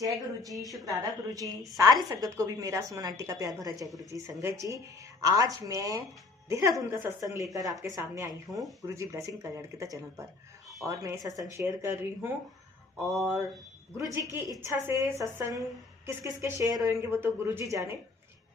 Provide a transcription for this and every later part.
जय गुरु जी, शुक्राना गुरु जी, सारी संगत को भी मेरा सुमन आंटी का प्यार भरा जय गुरु जी। संगत जी, आज मैं देहरादून का सत्संग लेकर आपके सामने आई हूँ गुरु जी ब्लेसिंग कल्याण गीता चैनल पर, और मैं सत्संग शेयर कर रही हूँ। और गुरु जी की इच्छा से सत्संग किस किस के शेयर होंगे वो तो गुरु जी जाने,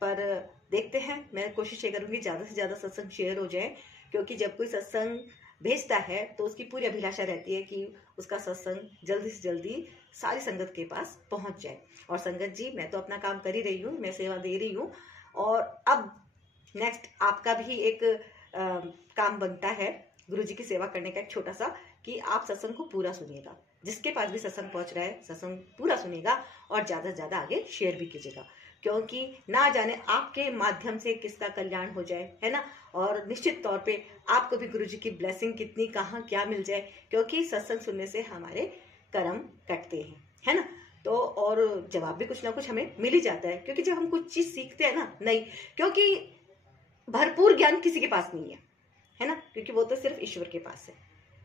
पर देखते हैं। मैं कोशिश ये करूँगी ज़्यादा से ज़्यादा सत्संग शेयर हो जाए, क्योंकि जब कोई सत्संग भेजता है तो उसकी पूरी अभिलाषा रहती है कि उसका सत्संग जल्दी से जल्दी सारी संगत के पास पहुंच जाए। और संगत जी, मैं तो अपना काम कर ही रही हूँ, मैं सेवा दे रही हूँ, और अब नेक्स्ट आपका भी एक काम बनता है गुरु जी की सेवा करने का, एक छोटा सा, कि आप सत्संग को पूरा सुनिएगा। जिसके पास भी सत्संग पहुंच रहा है सत्संग पूरा सुनिएगा और ज़्यादा से ज़्यादा आगे शेयर भी कीजिएगा, क्योंकि ना जाने आपके माध्यम से किसका कल्याण हो जाए, है ना। और निश्चित तौर पे आपको भी गुरु जी की ब्लेसिंग कितनी कहाँ क्या मिल जाए, क्योंकि सत्संग सुनने से हमारे कर्म कटते हैं, है ना। तो और जवाब भी कुछ ना कुछ हमें मिल ही जाता है, क्योंकि जब हम कुछ चीज़ सीखते हैं ना नहीं, क्योंकि भरपूर ज्ञान किसी के पास नहीं है ना, क्योंकि वो तो सिर्फ ईश्वर के पास है।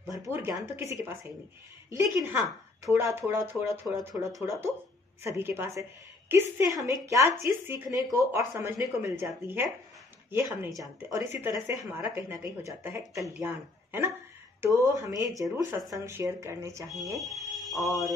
भरपूर ज्ञान तो किसी के पास है ही नहीं, लेकिन हाँ थोड़ा थोड़ा थोड़ा थोड़ा थोड़ा थोड़ा तो सभी के पास है। किससे हमें क्या चीज सीखने को और समझने को मिल जाती है ये हम नहीं जानते, और इसी तरह से हमारा कहीं ना कहीं हो जाता है कल्याण, है ना। तो हमें जरूर सत्संग शेयर करने चाहिए। और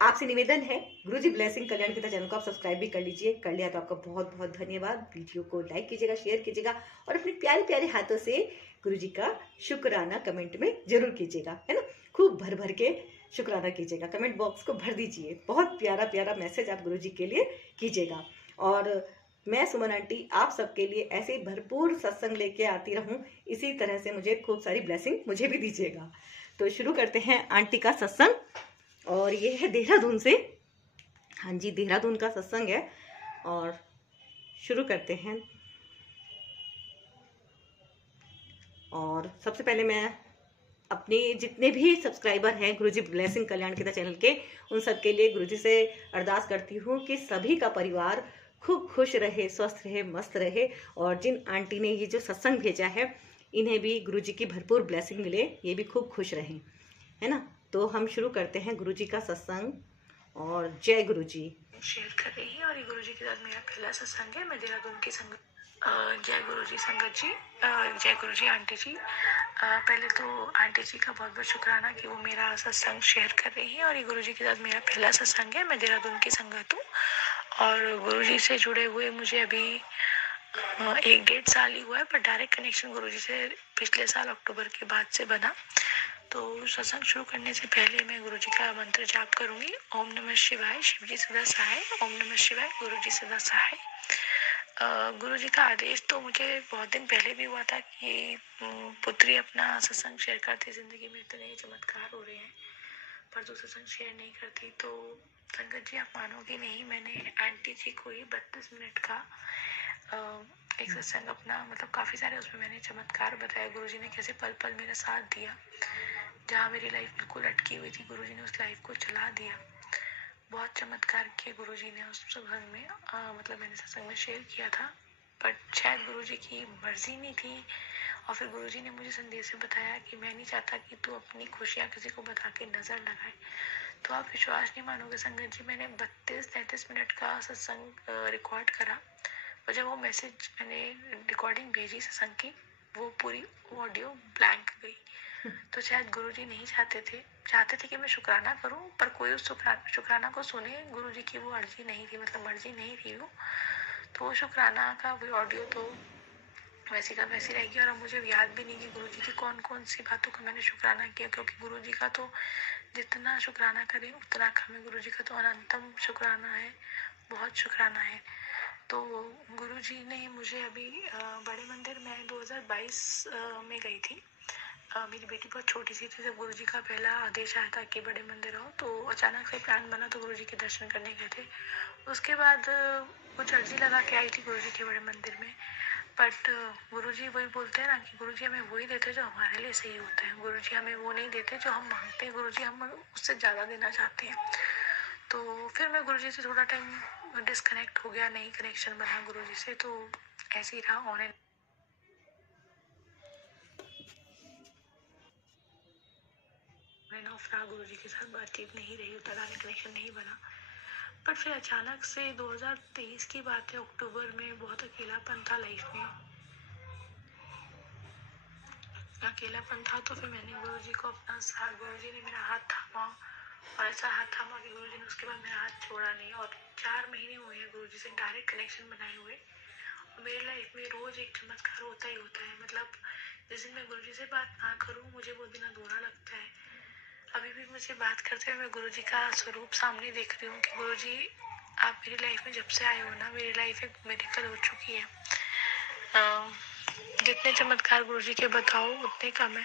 आपसे निवेदन है, गुरु जी ब्लेसिंग कल्याण गीता चैनल को आप सब्सक्राइब भी कर लीजिए। कर लिया तो आपका बहुत बहुत धन्यवाद। वीडियो को लाइक कीजिएगा, शेयर कीजिएगा, और अपने प्यारे प्यारे हाथों से गुरु जी का शुक्राना कमेंट में जरूर कीजिएगा, है ना। खूब भर भर के शुक्राना कीजिएगा, कमेंट बॉक्स को भर दीजिए। बहुत प्यारा प्यारा मैसेज आप गुरु जी के लिए कीजिएगा। और मैं सुमन आंटी आप सबके लिए ऐसे ही भरपूर सत्संग लेके आती रहूं, इसी तरह से मुझे खूब सारी ब्लेसिंग मुझे भी दीजिएगा। तो शुरू करते हैं आंटी का सत्संग, और ये है देहरादून से। हाँ जी, देहरादून का सत्संग है, और शुरू करते हैं। और सबसे पहले मैं अपने जितने भी सब्सक्राइबर हैं गुरुजी ब्लेसिंग कल्याण गीता चैनल के, उन सबके लिए गुरुजी से अरदास करती हूँ कि सभी का परिवार खूब खुश रहे, स्वस्थ रहे, मस्त रहे। और जिन आंटी ने ये जो सत्संग भेजा है इन्हें भी गुरुजी की भरपूर ब्लेसिंग मिले, ये भी खूब खुश रहें, है ना। तो हम शुरू करते हैं गुरु जी का सत्संग। और जय गुरु जी। शेयर कर रही है, और ये गुरु जी के साथ मेरा पहला सत्संग है। मैं देहरादून की संगत। जय गुरु जी संगत जी, जय गुरु जी आंटी जी। पहले तो आंटी जी का बहुत बहुत शुक्राना कि वो मेरा सत्संग शेयर कर रही है, और ये गुरु जी के साथ मेरा पहला सत्संग है। मैं देहरादून की संगत हूँ, और गुरु जी से जुड़े हुए मुझे अभी 1-1.5 साल ही हुआ है, पर डायरेक्ट कनेक्शन गुरु जी से पिछले साल अक्टूबर के बाद से बना। तो सत्संग शुरू करने से पहले मैं गुरु जी का मंत्र जाप करूंगी। ओम नमः शिवाय, शिव जी सदा सहाय। ओम नमः शिवाय, गुरु जी सदा सहाय। गुरु जी का आदेश तो मुझे बहुत दिन पहले भी हुआ था कि पुत्री अपना सत्संग शेयर करती, जिंदगी में इतने चमत्कार हो रहे हैं, पर जो सत्संग शेयर नहीं करती। तो संगत जी आप मानोगे नहीं, मैंने आंटी जी को ही 32 मिनट का एक सत्संग अपना, मतलब काफ़ी सारे उसमें मैंने चमत्कार बताया, गुरुजी ने कैसे पल पल मेरा साथ दिया। जहाँ मेरी लाइफ बिल्कुल अटकी हुई थी गुरुजी ने उस लाइफ को चला दिया। बहुत चमत्कार किए गुरुजी ने उस सत्संग में, मतलब मैंने सत्संग में शेयर किया था, बट शायद गुरुजी की मर्जी नहीं थी। और फिर गुरुजी ने मुझे संदेश में बताया कि मैं नहीं चाहता कि तू अपनी खुशियाँ किसी को बता के नजर लगाए। तो आप विश्वास नहीं मानोगे संगत जी, मैंने 32-33 मिनट का सत्संग रिकॉर्ड करा, और जब वो मैसेज मैंने रिकॉर्डिंग भेजी सत्संग की, वो पूरी ऑडियो ब्लैंक गई। तो शायद गुरुजी नहीं चाहते थे कि मैं शुक्राना करूं, पर कोई उस शुक्राना को सुने। गुरुजी की वो अर्जी नहीं थी, मतलब मर्जी नहीं थी वो। तो वो शुक्राना का वो ऑडियो तो वैसी का वैसी रहेगी। और अब मुझे याद भी नहीं कि गुरुजी की कौन कौन सी बातों का मैंने शुक्राना किया, क्योंकि गुरुजी का तो जितना शुक्राना करें उतना कम है। गुरुजी का तो अनंतम शुक्राना है, बहुत शुक्राना है। तो गुरुजी ने मुझे अभी बड़े मंदिर में 2022 में गई थी। मेरी बेटी बहुत छोटी सी थी जब गुरुजी का पहला आदेश आया था कि बड़े मंदिर आओ, तो अचानक से प्लान बना तो गुरुजी के दर्शन करने गए थे। उसके बाद कुछ अर्जी लगा के आई थी गुरुजी के बड़े मंदिर में, बट गुरुजी वही बोलते हैं ना कि गुरुजी हमें वही देते जो हमारे लिए सही होता है। गुरुजी हमें वो नहीं देते जो हम मांगते हैं, गुरुजी हम उससे ज़्यादा देना चाहते हैं। तो फिर मैं गुरुजी से थोड़ा टाइम डिस्कनेक्ट हो गया, नई कनेक्शन बना गुरुजी से, तो ऐसे ही रहा। ऑन एंड ऑफ रहा, गुरुजी के साथ बातचीत नहीं रही, उतना कनेक्शन नहीं बना। बट फिर अचानक से 2023 की बात है, अक्टूबर में बहुत अकेलापन था लाइफ में, अकेलापन था। तो फिर मैंने गुरुजी को अपना साथ, गुरुजी ने मेरा हाथ थामा और ऐसा हाथ थामा कि गुरुजी ने उसके बाद मेरा हाथ छोड़ा नहीं। और 4 महीने हुए हैं गुरुजी से डायरेक्ट कनेक्शन बनाए हुए। और मेरी लाइफ में रोज एक चमत्कार होता ही होता है। मतलब जिस दिन मैं गुरुजी से बात ना करूँ मुझे वो दिन अधूरा लगता है। अभी भी मुझे बात करते हुए मैं गुरुजी का स्वरूप सामने देख रही हूँ कि गुरुजी आप मेरी लाइफ में जब से आए हो ना, मेरी लाइफ एक मेडिकल हो चुकी है। जितने चमत्कार गुरुजी के बताओ उतने कम है।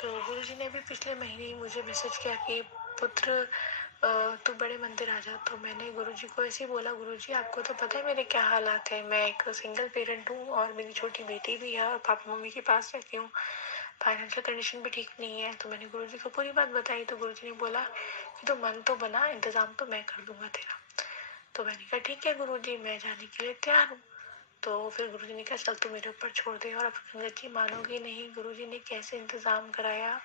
तो गुरुजी ने भी पिछले महीने ही मुझे मैसेज किया कि पुत्र तू बड़े मंदिर आ जा। तो मैंने गुरुजी को ऐसे ही बोला, गुरुजी आपको तो पता है मेरे क्या हालात है, मैं एक सिंगल पेरेंट हूँ और मेरी छोटी बेटी भी है और पापा मम्मी के पास रहती हूँ, फाइनेंशियल कंडीशन भी ठीक नहीं है। तो मैंने गुरुजी को पूरी बात बताई। तो गुरुजी ने बोला कि तो मन तो बना, इंतजाम तो मैं कर दूंगा तेरा। तो मैंने कहा ठीक है गुरुजी, मैं जाने के लिए तैयार हूँ। तो फिर गुरुजी ने कहा चल तू मेरे ऊपर छोड़ दे। और अब संगत जी मानोगे नहीं, गुरुजी ने कैसे इंतजाम कराया।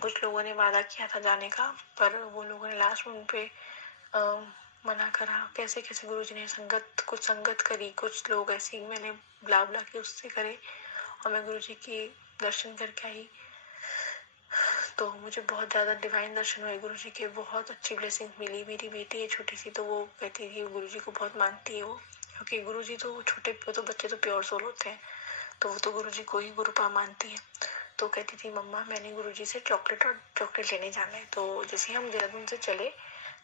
कुछ लोगों ने वादा किया था जाने का, पर वो लोगों ने लास्ट मोमेंट पे मना करा। कैसे कैसे गुरुजी ने कुछ संगत करी, कुछ लोग ऐसे मैंने बुला बुला के उससे करे और मैं गुरुजी की दर्शन करके आई। तो मुझे बहुत ज़्यादा डिवाइन दर्शन हुए गुरुजी के, बहुत अच्छी ब्लेसिंग मिली। मेरी बेटी है छोटी सी, तो वो कहती थी गुरुजी को बहुत मानती है वो, क्योंकि गुरुजी तो छोटे तो बच्चे तो प्योर सोल होते हैं, तो वो तो गुरुजी को ही गुरुपा मानती है। तो कहती थी मम्मा मैंने गुरुजी से चॉकलेट लेने जाना है। तो जैसे हम देहरादून से चले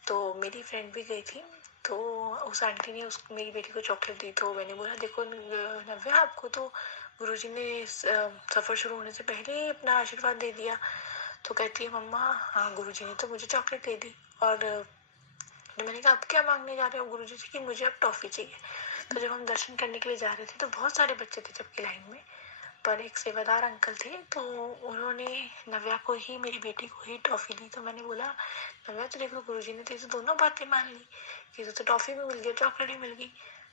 तो मेरी फ्रेंड भी गई थी, तो उस आंटी ने मेरी बेटी को चॉकलेट दी। तो मैंने बोला देखो नव्या, आपको तो गुरुजी ने सफ़र शुरू होने से पहले ही अपना आशीर्वाद दे दिया। तो कहती है मम्मा हाँ गुरुजी ने तो मुझे चॉकलेट दे दी। और तो मैंने कहा आप क्या मांगने जा रहे हो गुरुजी से? कि मुझे अब टॉफी चाहिए। तो जब हम दर्शन करने के लिए जा रहे थे तो बहुत सारे बच्चे थे जबकि लाइन में, पर एक सेवादार अंकल थे, तो उन्होंने नव्या को ही, मेरी बेटी को ही टॉफी दी। तो मैंने बोला नव्या तो देखो गुरुजी ने तेरी दोनों बातें मान ली, कि तो टॉफी भी मिल गई, चॉकलेट भी मिल गई।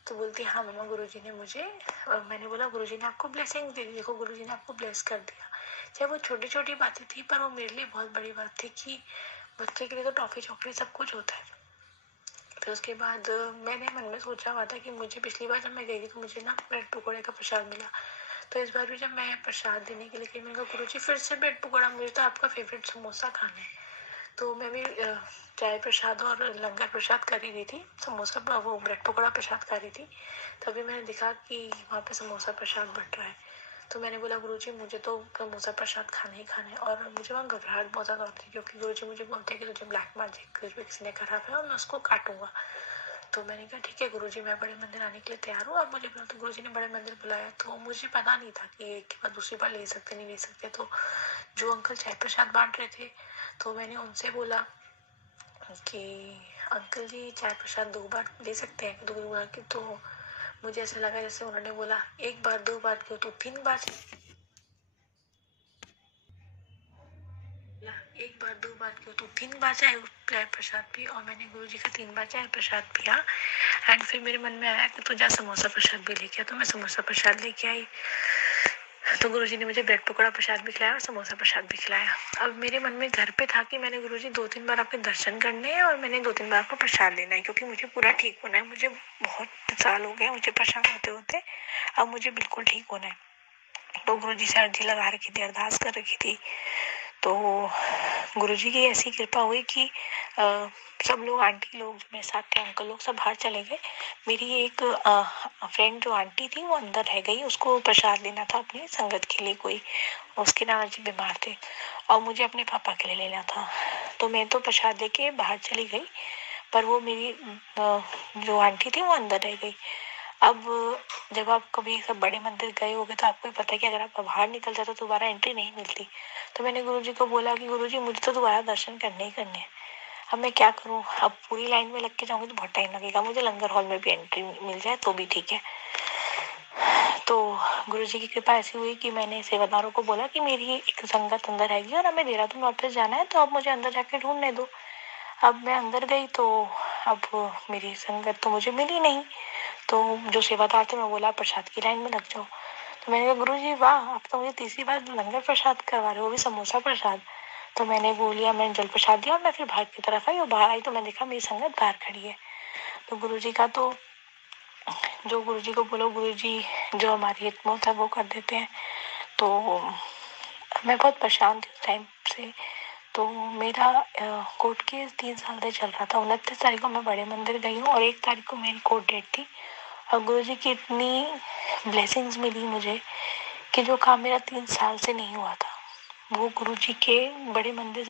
तो बोलती हाँ मम्मा गुरुजी ने मुझे, और मैंने बोला गुरुजी ने आपको ब्लेसिंग दी, देखो गुरुजी ने आपको ब्लेस कर दिया। चाहे वो छोटी छोटी बातें थी पर वो मेरे लिए बहुत बड़ी बात थी कि बच्चे के लिए तो टॉफी चॉकलेट सब कुछ होता है। फिर उसके बाद मैंने मन में सोचा हुआ था कि मुझे पिछली बार जब मैं गई थी तो मुझे ना ब्रेड पकौड़े का प्रसाद मिला। तो इस बार भी जब मैं प्रसाद देने के लिए गई, मैंने कहा गुरुजी फिर से ब्रेड पकौड़ा, मुझे तो आपका फेवरेट समोसा खाना है। तो मैं भी चाय प्रसाद और लंगर प्रसाद कर ही रही थी, समोसा वो ब्रेड पकौड़ा प्रसाद कर रही थी। तभी मैंने देखा कि वहाँ पे समोसा प्रसाद बट रहा है। तो मैंने बोला गुरुजी मुझे तो समोसा प्रसाद खाना ही खाना है। और मुझे वहाँ घबराहट बहुत ज़्यादा होती है, क्योंकि गुरुजी मुझे बोलते हैं कि तुझे ब्लैक मैजिक किसी ने करा है और मैं उसको काटूंगा। तो मैंने कहा ठीक है गुरुजी, मैं बड़े मंदिर आने के लिए तैयार हूँ, आप मुझे बुला। तो गुरुजी ने बड़े मंदिर बुलाया। तो मुझे पता नहीं था कि एक के बाद दूसरी बार ले सकते नहीं ले सकते। तो जो अंकल चाय प्रसाद बांट रहे थे, तो मैंने उनसे बोला कि अंकल जी चाय प्रसाद 2 बार दे सकते हैं? 2 बार की, तो मुझे ऐसा लगा जैसे उन्होंने बोला 1 बार 2 बार क्यों, तो 3 बार, 1 बार 2 बार क्यों, तो 3 बार चाय प्रसाद पी। और मैंने गुरुजी का 3 बार चाय प्रसाद पिया। एंड फिर मेरे मन में आया कि तू जा समोसा प्रसाद भी लेके आ। तो मैं समोसा प्रसाद लेके आई। तो गुरुजी ने मुझे ब्रेड पकौड़ा प्रसाद भी खिलाया और समोसा प्रसाद भी खिलाया। अब मेरे मन में घर पे था कि मैंने गुरुजी 2-3 बार आपके दर्शन करने हैं और मैंने 2-3 बार आपको प्रसाद लेना है, क्योंकि मुझे पूरा ठीक होना है। मुझे बहुत साल हो गए मुझे परेशान होते होते, अब मुझे बिल्कुल ठीक होना है। तो गुरुजी से अर्जी लगा रखी थी, अरदास कर रखी थी। तो गुरुजी की ऐसी कृपा हुई कि सब लोग, आंटी लोग जो मेरे साथ थे, अंकल लोग सब बाहर चले गए। मेरी एक फ्रेंड जो आंटी थी वो अंदर रह गई, उसको प्रसाद लेना था अपनी संगत के लिए, कोई उसके नानाजी बीमार थे और मुझे अपने पापा के लिए लेना था। तो मैं तो प्रसाद लेके बाहर चली गई, पर वो मेरी जो आंटी थी वो अंदर रह गई। अब जब आप कभी सब बड़े मंदिर गए होगे तो आपको पता है कि अगर आप बाहर निकल जाते तो दोबारा एंट्री नहीं मिलती। तो मैंने गुरुजी को बोला कि गुरुजी मुझे तो दोबारा दर्शन करने ही करने हैं, अब मैं क्या करूं? अब पूरी लाइन में लग के जाऊंगी तो बहुत टाइम लगेगा, मुझे लंगर हॉल में भी एंट्री मिल जाए तो भी ठीक है। तो गुरुजी की कृपा ऐसी हुई कि मैंने सेवादारों को बोला कि मेरी एक संगत अंदर रहेगी और हमें देहरादून वापस जाना है, तो आप मुझे अंदर जाके ढूंढने दो। अब मैं अंदर गई तो अब मेरी संगत तो मुझे मिली नहीं। तो जो सेवादार थे, मैं बोला प्रसाद की लाइन में लग जाओ। तो मैंने कहा गुरुजी वाह, आप तो मुझे तीसरी बार लंगर प्रसाद करवा रहे हो, वो भी समोसा प्रसाद। तो मैंने वो लिया, मैंने जल प्रसाद दिया और मैं फिर बाहर की तरफ आई, और बाहर आई तो मैं देखा मेरी संगत बाहर खड़ी है। तो गुरुजी का तो जो गुरुजी को बोलो, गुरुजी जो हमारी हित में होता है वो कर देते हैं। तो मैं बहुत परेशान थी उस टाइम से। तो मेरा कोर्ट केस 3 साल से चल रहा था। 29 तारीख को मैं बड़े मंदिर गई हूँ और 1 तारीख को मेरी कोर्ट डेट थी। और गुरुजी की इतनी ब्लेसिंग्स मिली मुझे कि जो काम मेरा 3 साल से नहीं हुआ था, वो गुरुजी के बड़े मंदिर से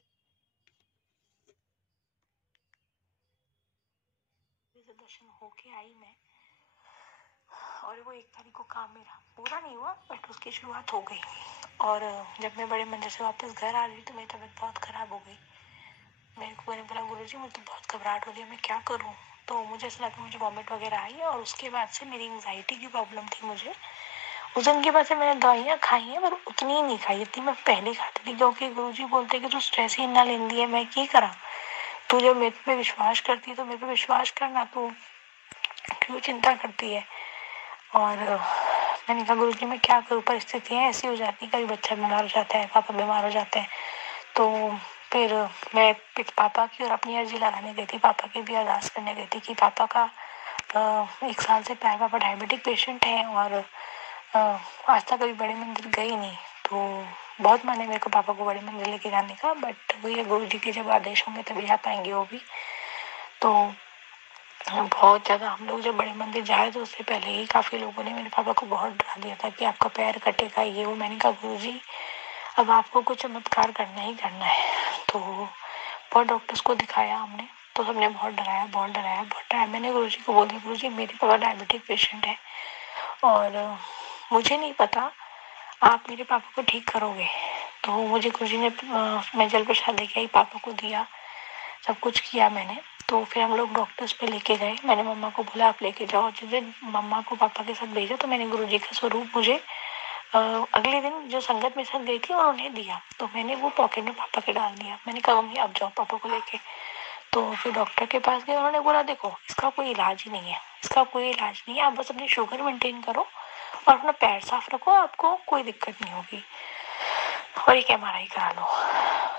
दर्शन होके आई मैं। और वो 1 तारीख को काम मेरा पूरा नहीं हुआ, बट उसकी शुरुआत हो गई। और जब मैं बड़े मंदिर से वापस घर आ रही तो मेरी तबीयत बहुत खराब हो गई। मेरे को मैंने बोला, गुरुजी मुझे तो बहुत घबराहट हो रही है, मैं क्या करूँ। तो मुझे ऐसा लगा मुझे वॉमिट वगैरह आई है, और उसके बाद से मेरी एंग्जाइटी की प्रॉब्लम थी मुझे। उस दिन के बाद से मैंने दवाइयाँ खाई हैं, पर उतनी ही नहीं खाई जितनी मैं पहले खाती थी, क्योंकि गुरुजी बोलते कि तू स्ट्रेस ही ना लेंदी है, मैं क्या करा। तू जब मेरे पे विश्वास करती है तो मेरे पे विश्वास करना, तू क्यों चिंता करती है। और मैंने कहा, गुरुजी मैं क्या करूँ, परिस्थितियाँ ऐसी हो जाती, कभी बच्चा बीमार हो जाता है, पापा बीमार हो जाते हैं। तो फिर मैं पापा की और अपनी अर्जी लगाने गई थी, पापा की भी अरदास करने गई थी कि पापा का 1 साल से पापा डायबिटिक पेशेंट है, और आज तक कभी बड़े मंदिर गई नहीं। तो बहुत मन है मेरे को पापा को बड़े मंदिर लेके जाने का, बट वही गुरु जी के जब आदेश होंगे तभी जा पाएंगे वो भी। तो बहुत ज़्यादा हम लोग जब बड़े मंदिर जाए तो उससे पहले ही काफ़ी लोगों ने मेरे पापा को बहुत डरा दिया था कि आपका पैर कटेगा, ये वो। मैंने कहा, गुरु जी अब आपको कुछ चमत्कार करना ही करना है। तो बहुत डॉक्टर्स को दिखाया हमने, तो सबने बहुत डराया, बहुत डराया, बहुत डराया। मैंने गुरु जी को बोल दिया, गुरु जी मेरे पापा डायबिटिक पेशेंट है, और मुझे नहीं पता आप मेरे पापा को ठीक करोगे। तो मुझे गुरुजी ने मैं जल प्रसाद लेके आई, पापा को दिया, सब कुछ किया मैंने। तो फिर हम लोग डॉक्टर्स पे लेके गए। मैंने मम्मा को बोला आप लेके जाओ। जिस दिन मम्मा को पापा के साथ भेजा तो मैंने गुरुजी का स्वरूप मुझे अगले दिन जो संगत में साथ गई थी उन्होंने दिया, तो मैंने वो पॉकेट में पापा के डाल दिया। मैंने कहा मम्मी अब जाओ पापा को लेके। तो फिर डॉक्टर के पास गए, उन्होंने बोला देखो इसका कोई इलाज ही नहीं है, इसका कोई इलाज नहीं है, आप बस अपनी शुगर मेंटेन करो और अपना पैर साफ रखो, आपको कोई दिक्कत नहीं होगी, और एक एमआरआई करा लो।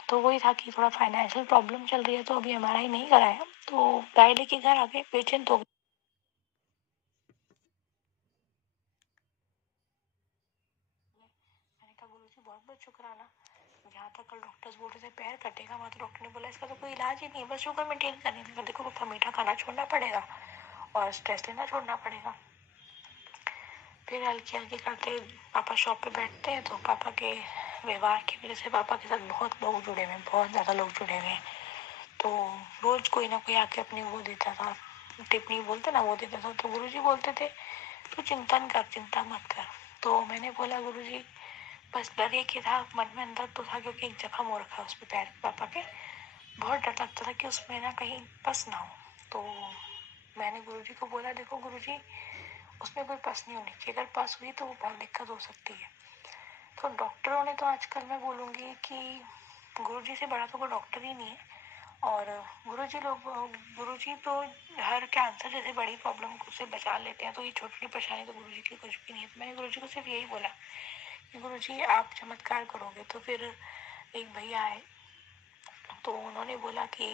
तो वही था कि थोड़ा फाइनेंशियल प्रॉब्लम चल रही है, तो अभी एमआरआई नहीं कराया। तो गाय लेके घर आ गए, पेशेंट हो गए। मैंने कहा गुरु जी बहुत बहुत शुक्राना। जहाँ तक कल डॉक्टर्स बोल रहे थे पैर कटेगा, वहाँ तो डॉक्टर ने बोला इसका तो कोई इलाज ही नहीं है, बस शुगर मेंटेन करनी है। देखो पापा मीठा खाना छोड़ना पड़ेगा और स्ट्रेस लेना छोड़ना पड़ेगा। फिर हल्की हल्की करते पापा शॉप पे बैठते हैं, तो पापा के व्यवहार की वजह से पापा के साथ बहुत लोग जुड़े हुए हैं, बहुत ज़्यादा लोग जुड़े हुए हैं। तो रोज कोई ना कोई आके अपनी वो देता था, टिप्पणी बोलते ना, वो देता था। तो गुरुजी बोलते थे तू चिंतन कर, चिंता मत कर। तो मैंने बोला गुरुजी बस डर एक ही था मन में, अंदर तो था क्योंकि एक जख्म हो रखा है उस पे पैर पापा के, बहुत डर लगता था कि उसमें ना कहीं पस ना हो। तो मैंने गुरुजी को बोला देखो गुरुजी उसमें कोई पस नहीं होनी चाहिए, अगर पस हुई तो वो बहुत दिक्कत हो सकती है। तो डॉक्टरों ने तो आजकल मैं बोलूँगी कि गुरुजी से बड़ा तो कोई डॉक्टर ही नहीं है। और गुरुजी तो हर कैंसर जैसे बड़ी प्रॉब्लम को से बचा लेते हैं, तो ये छोटी छोटी परेशानी तो गुरुजी की कुछ भी नहीं है। तो मैंने गुरुजी को सिर्फ यही बोला कि गुरुजी आप चमत्कार करोगे। तो फिर एक भैया आए, तो उन्होंने बोला कि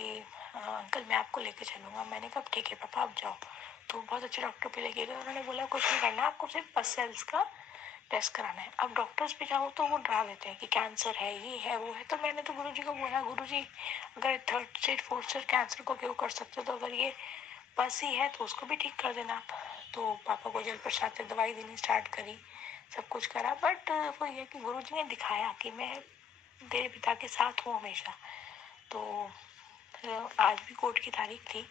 अंकल मैं आपको लेके चलूँगा। मैंने कहा ठीक है पापा आप जाओ। तो बहुत अच्छे डॉक्टर पे लेके गए, उन्होंने बोला कुछ नहीं करना, आपको सिर्फ पस सेल्स का टेस्ट कराना है। अब डॉक्टर्स पे जाओ तो वो डरा देते हैं कि कैंसर है, ये है, वो है। तो मैंने तो गुरुजी को बोला गुरुजी अगर 3rd stage 4th stage cancer को क्यों कर सकते हो, तो अगर ये बस ही है तो उसको भी ठीक कर देना आप। तो पापा को जल प्रसाद से दवाई देनी स्टार्ट करी, सब कुछ करा। बट वो ये कि गुरुजी ने दिखाया कि मैं तेरे पिता के साथ हूँ हमेशा। तो आज भी कोर्ट की तारीख थी,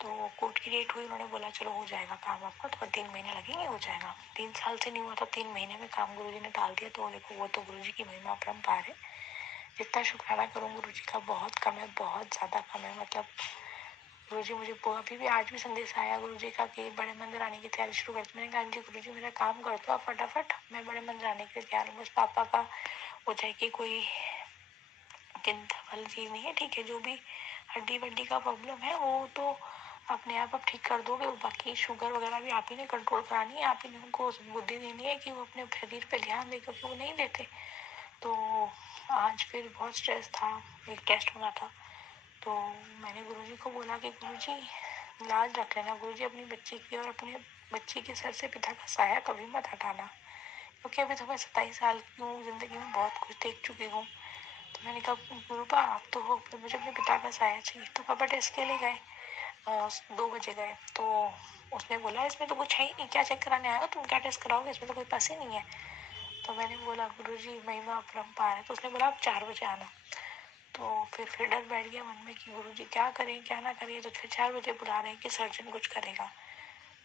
तो कोर्ट की डेट हुई, उन्होंने बोला चलो हो जाएगा काम आपका, तो 3 महीने लगेंगे, हो जाएगा। 3 साल से नहीं हुआ था, 3 महीने में काम गुरुजी ने टाल दिया। तो देखो वो तो गुरुजी की महिमा अपरंपार है। जितना शुक्राना करूँ गुरुजी का बहुत कम है, बहुत ज़्यादा कम है। मतलब गुरुजी मुझे अभी भी आज भी संदेश आया गुरुजी का कि बड़े मंदिर आने की तैयारी शुरू कर दी। मैंने कहा जी गुरुजी मेरा काम कर दो आप फटाफट, मैं बड़े मंदिर आने के लिए तैयार हूँ। बस पापा का हो जाए कि कोई चिंता वाली चीज़ नहीं है, ठीक है, जो भी हड्डी वड्डी का प्रॉब्लम है वो तो अपने आप ठीक कर दोगे। बाकी शुगर वगैरह भी आप ही ने कंट्रोल करानी है, आप ही ने उनको बुद्धि देनी है कि वो अपने शरीर पे ध्यान दे, क्योंकि वो नहीं देते। तो आज फिर बहुत स्ट्रेस था, एक टेस्ट होना था। तो मैंने गुरुजी को बोला कि गुरुजी लाज रख लेना गुरुजी अपनी बच्ची की, और अपने बच्ची के सर से पिता का साया कभी मत हटाना, क्योंकि अभी तो मैं 27 साल की हूँ, जिंदगी में बहुत कुछ देख चुकी हूँ। तो मैंने कहा गुरुपा आप तो हो, पर मुझे अपने पिता का साया चाहिए। तो पापा टेस्ट के लिए गए, 2 बजे गए। तो उसने बोला इसमें तो कुछ है ही नहीं, क्या चेक कराने आएगा, तुम क्या टेस्ट कराओगे, इसमें तो कोई पास ही नहीं है। तो मैंने बोला गुरुजी महिमा अपरंपार है। तो उसने बोला आप 4 बजे आना। तो फिर डर बैठ गया मन में कि गुरुजी क्या करें क्या ना करें। तो फिर 4 बजे बुला रहे हैं कि सर्जन कुछ करेगा।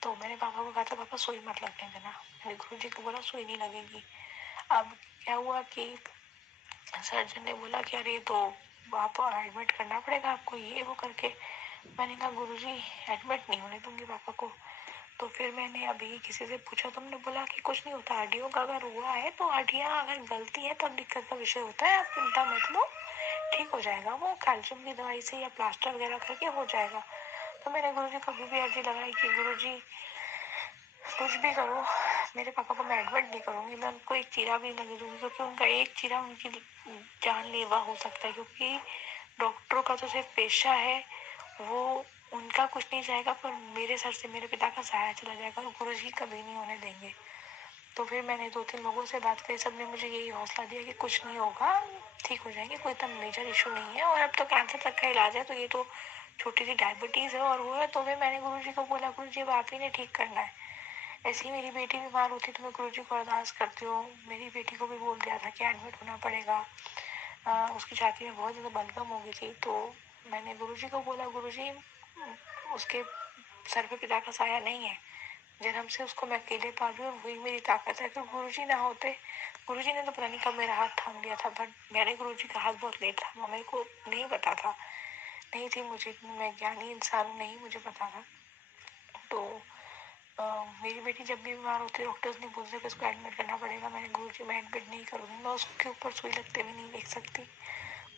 तो मैंने पापा को कहा था पापा सुई मत लगने देना। मैंने गुरुजी को बोला सुई नहीं लगेगी। अब क्या हुआ कि सर्जन ने बोला कि अरे तो आप एडमिट करना पड़ेगा आपको, ये वो करके। मैंने कहा गुरुजी एडमिट नहीं होने दूंगी पापा को। तो फिर मैंने अभी किसी से पूछा, तो उन्होंने बोला कि कुछ नहीं होता, हड्डियों का अगर हुआ है तो हड्डियाँ अगर गलती है तब दिक्कत का विषय होता है, आप चिंता मत लो, ठीक हो जाएगा, वो कैल्शियम की दवाई से या प्लास्टर वगैरह करके हो जाएगा। तो मैंने गुरुजी को भी अर्जी लगाई कि गुरुजी कुछ भी करो, मेरे पापा को मैं एडमिट नहीं करूँगी, मैं उनको एक चीरा भी नहीं दूंगी, क्योंकि उनका एक चीरा उनकी जानलेवा हो सकता है। क्योंकि डॉक्टरों का तो सिर्फ पेशा है, वो उनका कुछ नहीं जाएगा, पर मेरे सर से मेरे पिता का साया चला जाएगा, और गुरुजी कभी नहीं होने देंगे। तो फिर मैंने 2-3 लोगों से बात करी, सबने मुझे यही हौसला दिया कि कुछ नहीं होगा, ठीक हो जाएंगे, कोई इतना मेजर इशू नहीं है, और अब तो कैंसर तक का इलाज है, तो ये तो छोटी सी डायबिटीज़ है और वो है। तो फिर मैंने गुरुजी को बोला गुरुजी अब आप ही ने ठीक करना है। ऐसे ही मेरी बेटी बीमार होती तो मैं गुरुजी को अरदास करती हूँ। मेरी बेटी को भी बोल दिया था कि एडमिट होना पड़ेगा, उसकी छाती में बहुत ज़्यादा बलगम हो गई थी। तो मैंने गुरुजी को बोला गुरुजी उसके सर पे पिता का साया नहीं है, जन्म से उसको मैं अकेले पाल रही हूँ और वही मेरी ताकत है। अगर गुरुजी ना होते, गुरुजी ने तो पता नहीं कब मेरा हाथ थाम लिया था, बट मैंने गुरुजी का हाथ बहुत लेट था, मेरे को नहीं पता था, नहीं थी मुझे, मैं ज्ञानी इंसान नहीं, मुझे पता था। तो मेरी बेटी जब भी बीमार होती है डॉक्टर्स नहीं बोलते कि उसको एडमिट करना पड़ेगा। मैंने गुरुजी मैं एडमिट नहीं करूँगी, मैं उसके ऊपर सुई लगते हुए नहीं देख सकती।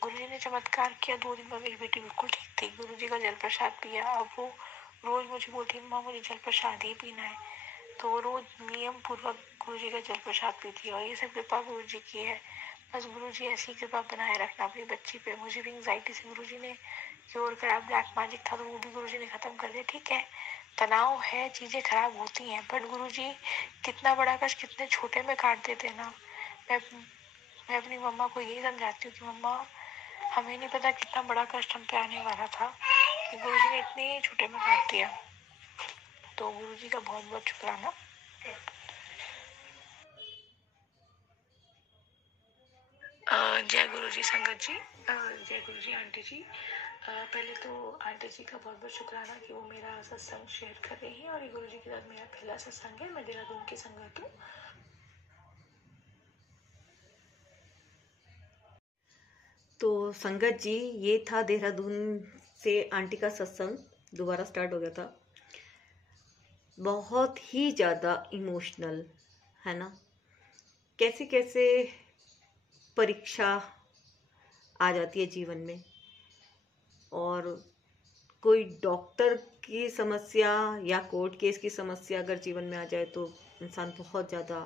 गुरुजी ने चमत्कार किया, 2 दिन में मेरी बेटी बिल्कुल ठीक थी। गुरुजी का जल प्रसाद पिया, अब वो रोज मुझे बोलती है माँ मुझे जल प्रसाद ही पीना है। तो वो रोज नियम पूर्वक गुरुजी का जल प्रसाद पीती है, और ये सब कृपा गुरुजी की है। बस गुरुजी ऐसी कृपा बनाए रखना अपनी बच्ची पे। मुझे भी एंग्जाइटी से गुरुजी ने क्योर करा, ब्लैक मैजिक था तो वो भी गुरुजी ने खत्म कर दिया। ठीक है, तनाव है, चीजें खराब होती हैं, बट गुरुजी कितना बड़ा कष्ट कितने छोटे में काट देते ना। मैं अपनी मम्मा को यही समझाती हूँ कि मम्मा हमें नहीं पता कितना बड़ा कष्ट हम पे आने वाला था कि गुरुजी ने इतने छोटे में काट दिया। तो गुरुजी का बहुत बहुत शुक्राना। जय गुरुजी संगत जी, जय गुरुजी आंटी जी। पहले तो आंटी जी का बहुत बहुत शुक्राना कि वो मेरा सत्संग शेयर कर रही है, और ये गुरुजी के साथ मेरा पहला सत्संग है। मैं देहरादून की संगत हूँ। तो संगत जी, ये था देहरादून से आंटी का सत्संग, दोबारा स्टार्ट हो गया था। बहुत ही ज़्यादा इमोशनल है ना, कैसे कैसे परीक्षा आ जाती है जीवन में, और कोई डॉक्टर की समस्या या कोर्ट केस की समस्या अगर जीवन में आ जाए तो इंसान बहुत ज़्यादा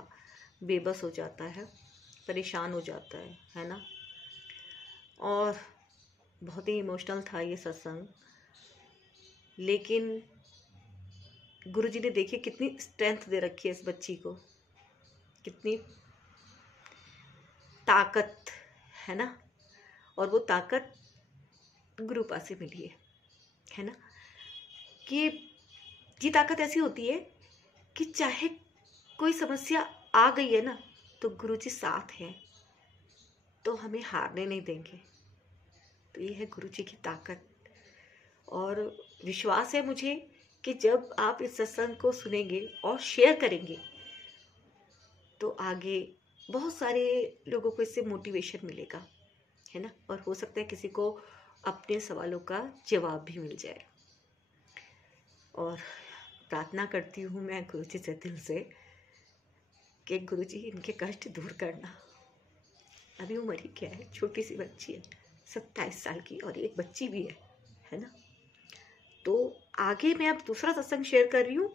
बेबस हो जाता है, परेशान हो जाता है ना। और बहुत ही इमोशनल था ये सत्संग, लेकिन गुरुजी ने देखिए कितनी स्ट्रेंथ दे रखी है इस बच्ची को, कितनी ताकत है ना, और वो ताकत गुरु पास से मिली है ना, कि ये ताकत ऐसी होती है कि चाहे कोई समस्या आ गई है ना तो गुरुजी साथ हैं, तो हमें हारने नहीं देंगे। तो ये है गुरुजी की ताकत, और विश्वास है मुझे कि जब आप इस सत्संग को सुनेंगे और शेयर करेंगे तो आगे बहुत सारे लोगों को इससे मोटिवेशन मिलेगा, है ना, और हो सकता है किसी को अपने सवालों का जवाब भी मिल जाए। और प्रार्थना करती हूँ मैं गुरुजी से दिल से कि गुरुजी इनके कष्ट दूर करना। अभी उम्र ही क्या है, छोटी सी बच्ची है, 27 साल की, और एक बच्ची भी है ना। तो आगे मैं अब दूसरा सत्संग शेयर कर रही हूँ,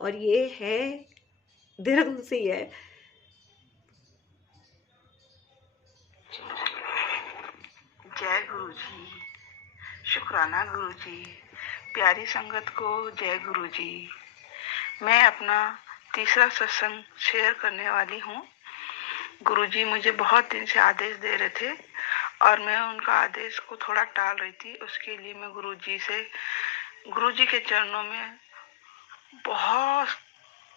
और ये है देहरादून से ही है। शुक्राना गुरुजी। प्यारी संगत को जय गुरुजी। मैं अपना तीसरा सत्संग शेयर करने वाली हूँ। गुरुजी मुझे बहुत दिन से आदेश दे रहे थे और मैं उनका आदेश को थोड़ा टाल रही थी। उसके लिए मैं गुरुजी के चरणों में बहुत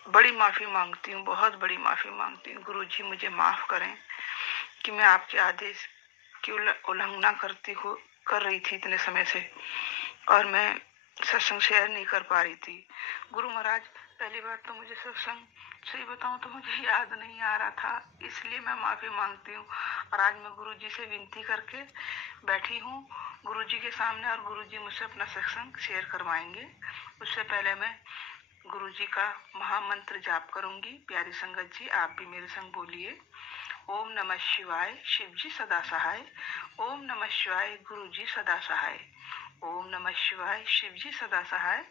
बड़ी माफी मांगती हूँ, बहुत बड़ी माफी मांगती हूँ। गुरुजी मुझे माफ करें कि मैं आपके आदेश की उल्लंघना कर रही थी इतने समय से और मैं सत्संग शेयर नहीं कर पा रही थी। गुरु महाराज, पहली बात तो मुझे सत्संग सही बताऊं तो मुझे याद नहीं आ रहा था, इसलिए मैं माफी मांगती हूँ। और आज मैं गुरुजी से विनती करके बैठी हूँ गुरुजी के सामने और गुरुजी मुझसे अपना सत्संग शेयर करवाएंगे। उससे पहले मैं गुरुजी का महामंत्र जाप करूंगी। प्यारी संगत जी, आप भी मेरे संग बोलिए। ओम नमः शिवाय, शिव जी सदा सहाय। ओम नमः शिवाय, गुरुजी सदा सहाय। ओम नमः शिवाय, शिव जी सदा सहाय।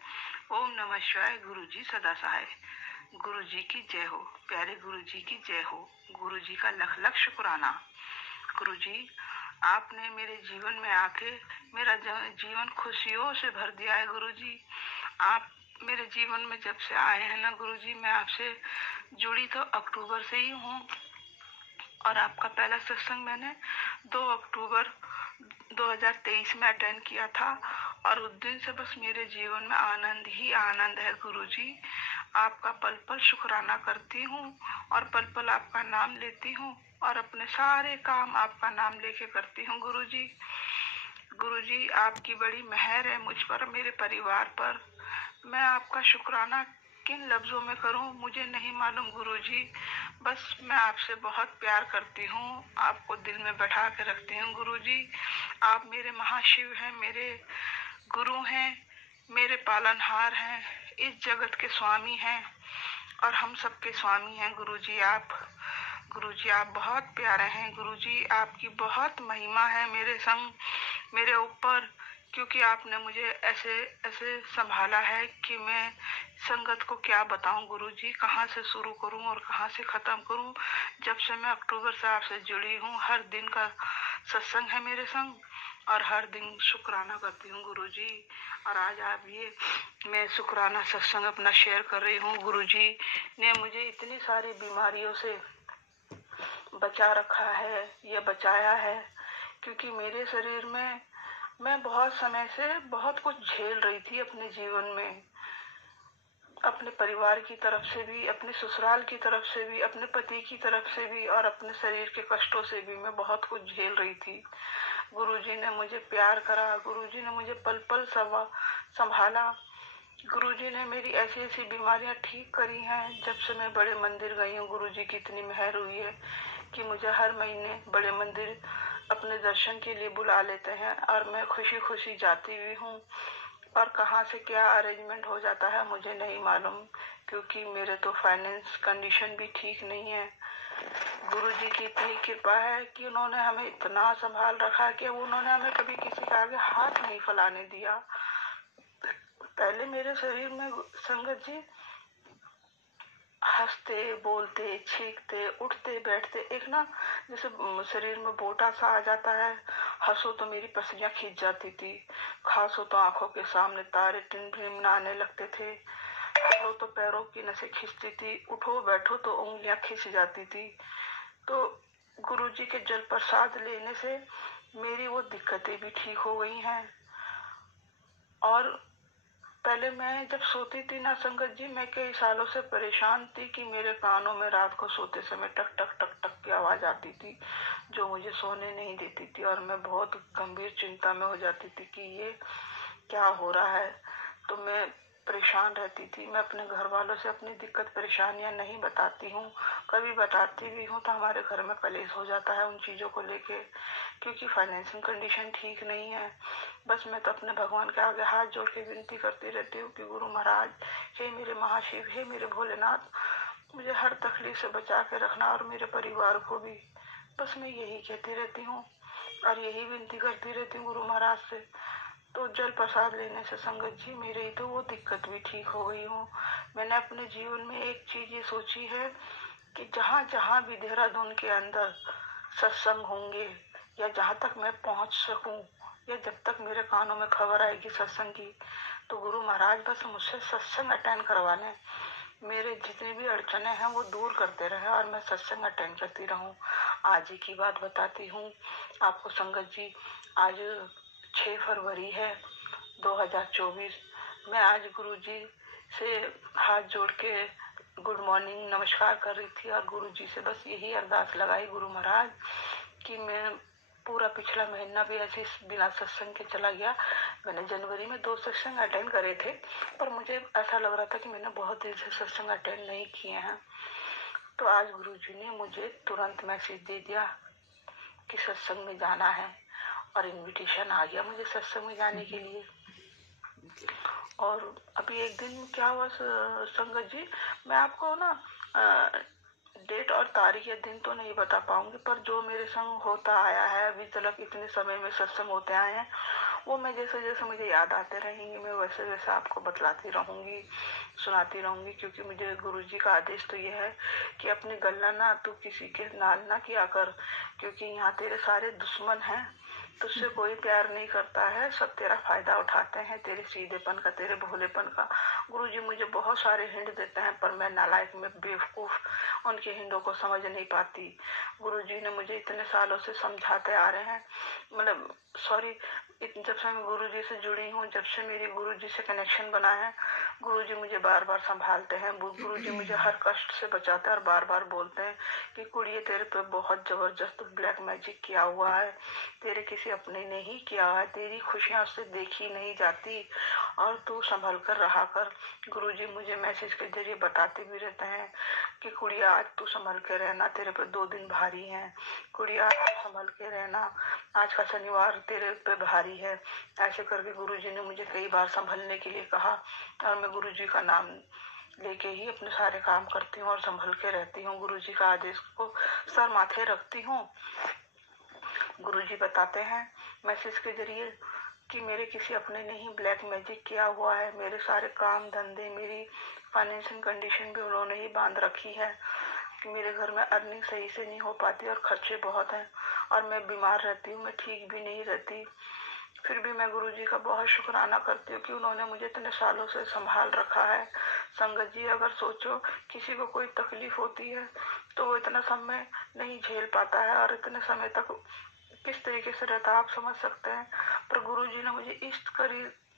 ओम नमः शिवाय, गुरुजी सदा सहाय। गुरुजी की जय हो, प्यारे गुरुजी की जय हो। गुरुजी का लख लख शुक्राना। गुरुजी, आपने मेरे जीवन में आके मेरा जीवन खुशियों से भर दिया है। गुरुजी, आप मेरे जीवन में जब से आए हैं ना गुरुजी, मैं आपसे जुड़ी तो अक्टूबर से ही हूँ और आपका पहला सत्संग मैंने 2 अक्टूबर 2023 में अटेंड किया था और उस दिन से बस मेरे जीवन में आनंद ही आनंद है। गुरुजी, आपका पल पल शुक्राना करती हूँ और पल पल आपका नाम लेती हूँ और अपने सारे काम आपका नाम लेके करती हूँ। गुरुजी, आपकी बड़ी मेहर है मुझ पर, मेरे परिवार पर। मैं आपका शुक्राना किन लफ्जों में करूं मुझे नहीं मालूम गुरुजी। बस मैं आपसे बहुत प्यार करती हूँ, आपको दिल में बैठा के रखती हूँ। गुरुजी, आप मेरे महाशिव हैं, मेरे गुरु हैं, मेरे पालनहार हैं, इस जगत के स्वामी हैं और हम सबके स्वामी हैं। गुरुजी, आप बहुत प्यारे हैं। गुरुजी, आपकी बहुत महिमा है मेरे संग, मेरे ऊपर, क्योंकि आपने मुझे ऐसे संभाला है कि मैं संगत को क्या बताऊं। गुरुजी, कहाँ से शुरू करूं और कहाँ से खत्म करूं। जब से मैं अक्टूबर से आपसे जुड़ी हूं, हर दिन का सत्संग है मेरे संग और हर दिन शुक्राना करती हूँ गुरुजी। और आज आप ये मैं शुक्राना सत्संग अपना शेयर कर रही हूँ। गुरुजी ने मुझे इतनी सारी बीमारियों से बचा रखा है या बचाया है, क्योंकि मेरे शरीर में मैं बहुत समय से बहुत कुछ झेल रही थी अपने जीवन में, अपने परिवार की तरफ से भी, अपने ससुराल की तरफ से भी, अपने पति की तरफ से भी और अपने शरीर के कष्टों से भी मैं बहुत कुछ झेल रही थी। गुरुजी ने मुझे प्यार करा, गुरुजी ने मुझे पल पल संभाला। गुरुजी ने मेरी ऐसी ऐसी बीमारियां ठीक करी हैं। जब से मैं बड़े मंदिर गई हूँ, गुरुजी की इतनी मेहर हुई है कि मुझे हर महीने बड़े मंदिर अपने दर्शन के लिए बुला लेते हैं और मैं खुशी खुशी जाती भी हूँ। और कहाँ से क्या अरेंजमेंट हो जाता है मुझे नहीं मालूम, क्योंकि मेरे तो फाइनेंस कंडीशन भी ठीक नहीं है। गुरुजी की इतनी कृपा है कि उन्होंने हमें इतना संभाल रखा कि उन्होंने हमें कभी किसी के आगे हाथ नहीं फैलाने दिया। पहले मेरे शरीर में संगत जी हंसते बोलते छींकते उठते बैठते एक ना जैसे शरीर में बोटा सा आ जाता है। हंसो तो मेरी पसलियां खींच जाती थी, खांसो तो आंखों के सामने तारे टिमटिमाने लगते थे, चलो तो पैरों की नसें खींचती थी, उठो बैठो तो उंगलियां खींच जाती थी। तो गुरुजी के जल प्रसाद लेने से मेरी वो दिक्कतें भी ठीक हो गई हैं। और पहले मैं जब सोती थी ना संगत जी, मैं कई सालों से परेशान थी कि मेरे कानों में रात को सोते समय टक टक टक टक की आवाज आती थी जो मुझे सोने नहीं देती थी और मैं बहुत गंभीर चिंता में हो जाती थी कि ये क्या हो रहा है। तो मैं परेशान रहती थी। मैं अपने घर वालों से अपनी दिक्कत परेशानियां नहीं बताती हूँ, कभी बताती भी हूँ तो हमारे घर में कलेश हो जाता है उन चीज़ों को लेके, क्योंकि फाइनेंशियल कंडीशन ठीक नहीं है। बस मैं तो अपने भगवान के आगे हाथ जोड़ के विनती करती रहती हूँ कि गुरु महाराज, हे मेरे महाशिव, हे मेरे भोलेनाथ, मुझे हर तकलीफ से बचा के रखना और मेरे परिवार को भी। बस मैं यही कहती रहती हूँ और यही विनती करती रहती हूँ गुरु महाराज से। तो जल प्रसाद लेने से संगत जी मेरी तो वो दिक्कत भी ठीक हो गई हूँ। मैंने अपने जीवन में एक चीज ये सोची है कि जहाँ जहाँ भी देहरादून के अंदर सत्संग होंगे या जहाँ तक मैं पहुँच सकूँ या जब तक मेरे कानों में खबर आएगी सत्संग की, तो गुरु महाराज बस मुझसे सत्संग अटेंड करवाने, मेरे जितनी भी अड़चने हैं वो दूर करते रहे और मैं सत्संग अटेंड करती रहूं। आज ही की बात बताती हूँ आपको संगत जी। आज 6 फरवरी है 2024। मैं आज गुरु जी से हाथ जोड़ के गुड मॉर्निंग नमस्कार कर रही थी और गुरु जी से बस यही अरदास लगाई, गुरु महाराज कि मैं पूरा पिछला महीना भी ऐसे बिना सत्संग के चला गया। मैंने जनवरी में 2 सत्संग अटेंड करे थे, पर मुझे ऐसा लग रहा था कि मैंने बहुत दिन से सत्संग अटेंड नहीं किए हैं। तो आज गुरुजी ने मुझे तुरंत मैसेज दे दिया कि सत्संग में जाना है और इनविटेशन आ गया मुझे सत्संग में जाने के लिए। और अभी एक दिन क्या हुआ संगत जी, मैं आपको ना डेट और तारीख या दिन तो नहीं बता पाऊंगी, पर जो मेरे संग होता आया है अभी तक, इतने समय में सत्संग होते आए हैं, वो मैं जैसे जैसे मुझे याद आते रहेंगे मैं वैसे वैसे आपको बतलाती रहूंगी, सुनाती रहूंगी। क्योंकि मुझे गुरुजी का आदेश तो यह है कि अपनी गल्ला ना तू किसी के नाल ना किया कर, क्योंकि यहाँ तेरे सारे दुश्मन हैं, तुझसे कोई प्यार नहीं करता है, सब तेरा फायदा उठाते हैं, तेरे सीधेपन का, तेरे भोलेपन का। गुरुजी मुझे बहुत सारे हिंट देते हैं, पर मैं नालायक में बेवकूफ उनके हिंडों को समझ नहीं पाती। गुरुजी ने मुझे इतने सालों से समझाते आ रहे हैं, मतलब सॉरी, जब से मैं गुरुजी से जुड़ी हूँ, जब से मेरी गुरुजी से कनेक्शन बना है, गुरुजी मुझे बार बार संभालते हैं, गुरुजी मुझे हर कष्ट से बचाते हैं और बार बार बोलते हैं कि कुड़िए तेरे पे बहुत जबरदस्त ब्लैक मैजिक किया हुआ है, तेरे किसी अपने ने ही किया है, तेरी खुशियां उससे देखी नहीं जाती और तू संभल कर रहा कर। गुरुजी मुझे मैसेज के जरिए बताते भी रहते हैं कि कुड़िया आज तू संभल के रहना, तेरे पे 2 दिन भारी हैं, कुड़िया संभल के रहना, आज का शनिवार तेरे पे भारी है। ऐसे करके गुरुजी ने मुझे कई बार संभलने के लिए कहा और मैं गुरुजी का नाम लेके ही अपने सारे काम करती हूँ और संभल के रहती हूँ। गुरुजी का आदेश को सर माथे रखती हूँ। गुरुजी बताते हैं मैसेज के जरिए कि मेरे किसी अपने ने ही ब्लैक मैजिक किया हुआ है, मेरे सारे काम धंधे, मेरी फाइनेंशियल कंडीशन भी उन्होंने ही बांध रखी है कि मेरे घर में अर्निंग सही से नहीं हो पाती और खर्चे बहुत हैं और मैं बीमार रहती हूँ, मैं ठीक भी नहीं रहती। फिर भी मैं गुरुजी का बहुत शुक्राना करती हूँ कि उन्होंने मुझे इतने सालों से संभाल रखा है। संगत जी, अगर सोचो किसी को कोई तकलीफ होती है तो वो इतना समय नहीं झेल पाता है और इतने समय तक किस तरीके से रहता है आप समझ सकते हैं। पर गुरुजी ने मुझे इस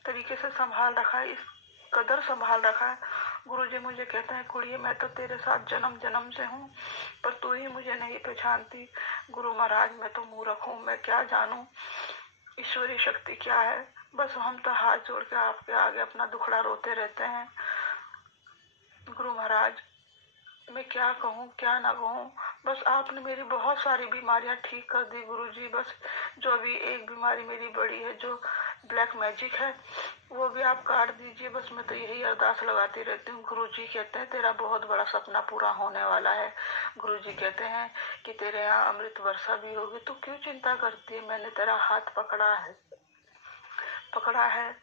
तरीके से संभाल रखा है, इस कदर संभाल रखा है। गुरुजी मुझे कहते हैं कुड़िए मैं तो तेरे साथ जन्म जन्म से हूँ, पर तू ही मुझे नहीं पहचानती। गुरु महाराज मैं तो मूर्ख हूँ, मैं क्या जानूं ईश्वरीय शक्ति क्या है। बस हम तो हाथ जोड़ के आपके आगे अपना दुखड़ा रोते रहते हैं। गुरु महाराज मैं क्या कहूँ क्या ना कहूँ, बस आपने मेरी बहुत सारी बीमारियां ठीक कर दी गुरुजी। बस जो अभी एक बीमारी मेरी बड़ी है, जो ब्लैक मैजिक है, वो भी आप काट दीजिए। बस मैं तो यही अरदास लगाती रहती हूँ। गुरुजी कहते हैं तेरा बहुत बड़ा सपना पूरा होने वाला है। गुरुजी कहते हैं कि तेरे यहाँ अमृत वर्षा भी होगी, तू क्यों चिंता करती है, मैंने तेरा हाथ पकड़ा है,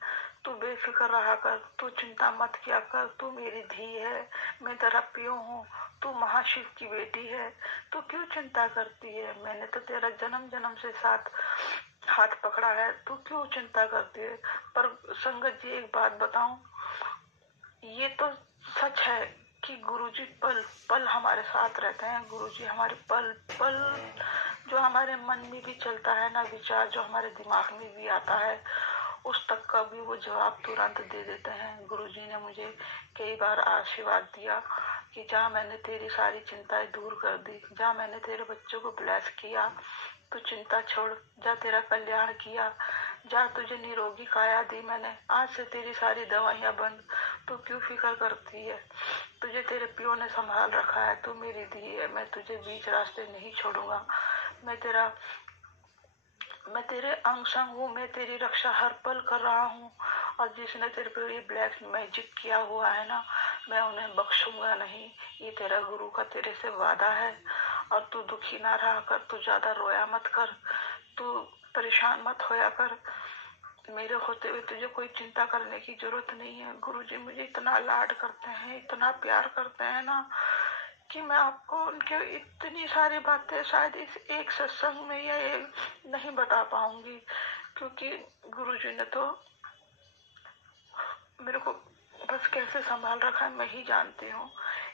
तू बेफिक्र रहा कर, तू चिंता मत किया कर, तू मेरी धी है, मैं तेरा पियो हूँ, तू महाशिव की बेटी है, तू क्यों चिंता करती है, मैंने तो तेरा जन्म जन्म से साथ हाथ पकड़ा है, तू क्यों चिंता करती है। पर संगत जी एक बात बताऊं, ये तो सच है कि गुरुजी पल पल हमारे साथ रहते हैं। गुरुजी हमारे पल पल जो हमारे मन में भी चलता है ना, विचार जो हमारे दिमाग में भी आता है, उस तक का भी वो जवाब तुरंत दे देते हैं। गुरुजी ने मुझे कई बार आशीर्वाद दिया कि जा मैंने तेरी सारी चिंताएं दूर कर दी, जा मैंने तेरे बच्चों को ब्लेस किया, तू चिंता छोड़, जा तेरा कल्याण किया, जा तुझे निरोगी काया दी मैंने, आज से तेरी सारी दवाइयां बंद, तू क्यों फिक्र करती है, तुझे तेरे पियो ने संभाल रखा है, तू मेरी दी है, मैं तुझे बीच रास्ते नहीं छोड़ूंगा, मैं तेरे अंग संग हूँ, मैं तेरी रक्षा हर पल कर रहा हूँ और जिसने तेरे पे ये ब्लैक मैजिक किया हुआ है ना, मैं उन्हें बख्शूंगा नहीं। ये तेरा गुरु का तेरे से वादा है। और तू दुखी ना रहा कर, तू ज्यादा रोया मत कर, तू परेशान मत होया कर, मेरे होते हुए तुझे कोई चिंता करने की जरूरत नहीं है। गुरुजी मुझे इतना लाड करते हैं, इतना प्यार करते हैं ना, कि मैं आपको उनके इतनी सारी बातें शायद इस एक सत्संग में या एक नहीं बता पाऊंगी। क्योंकि गुरुजी ने तो मेरे को बस कैसे संभाल रखा है मैं ही जानती हूँ।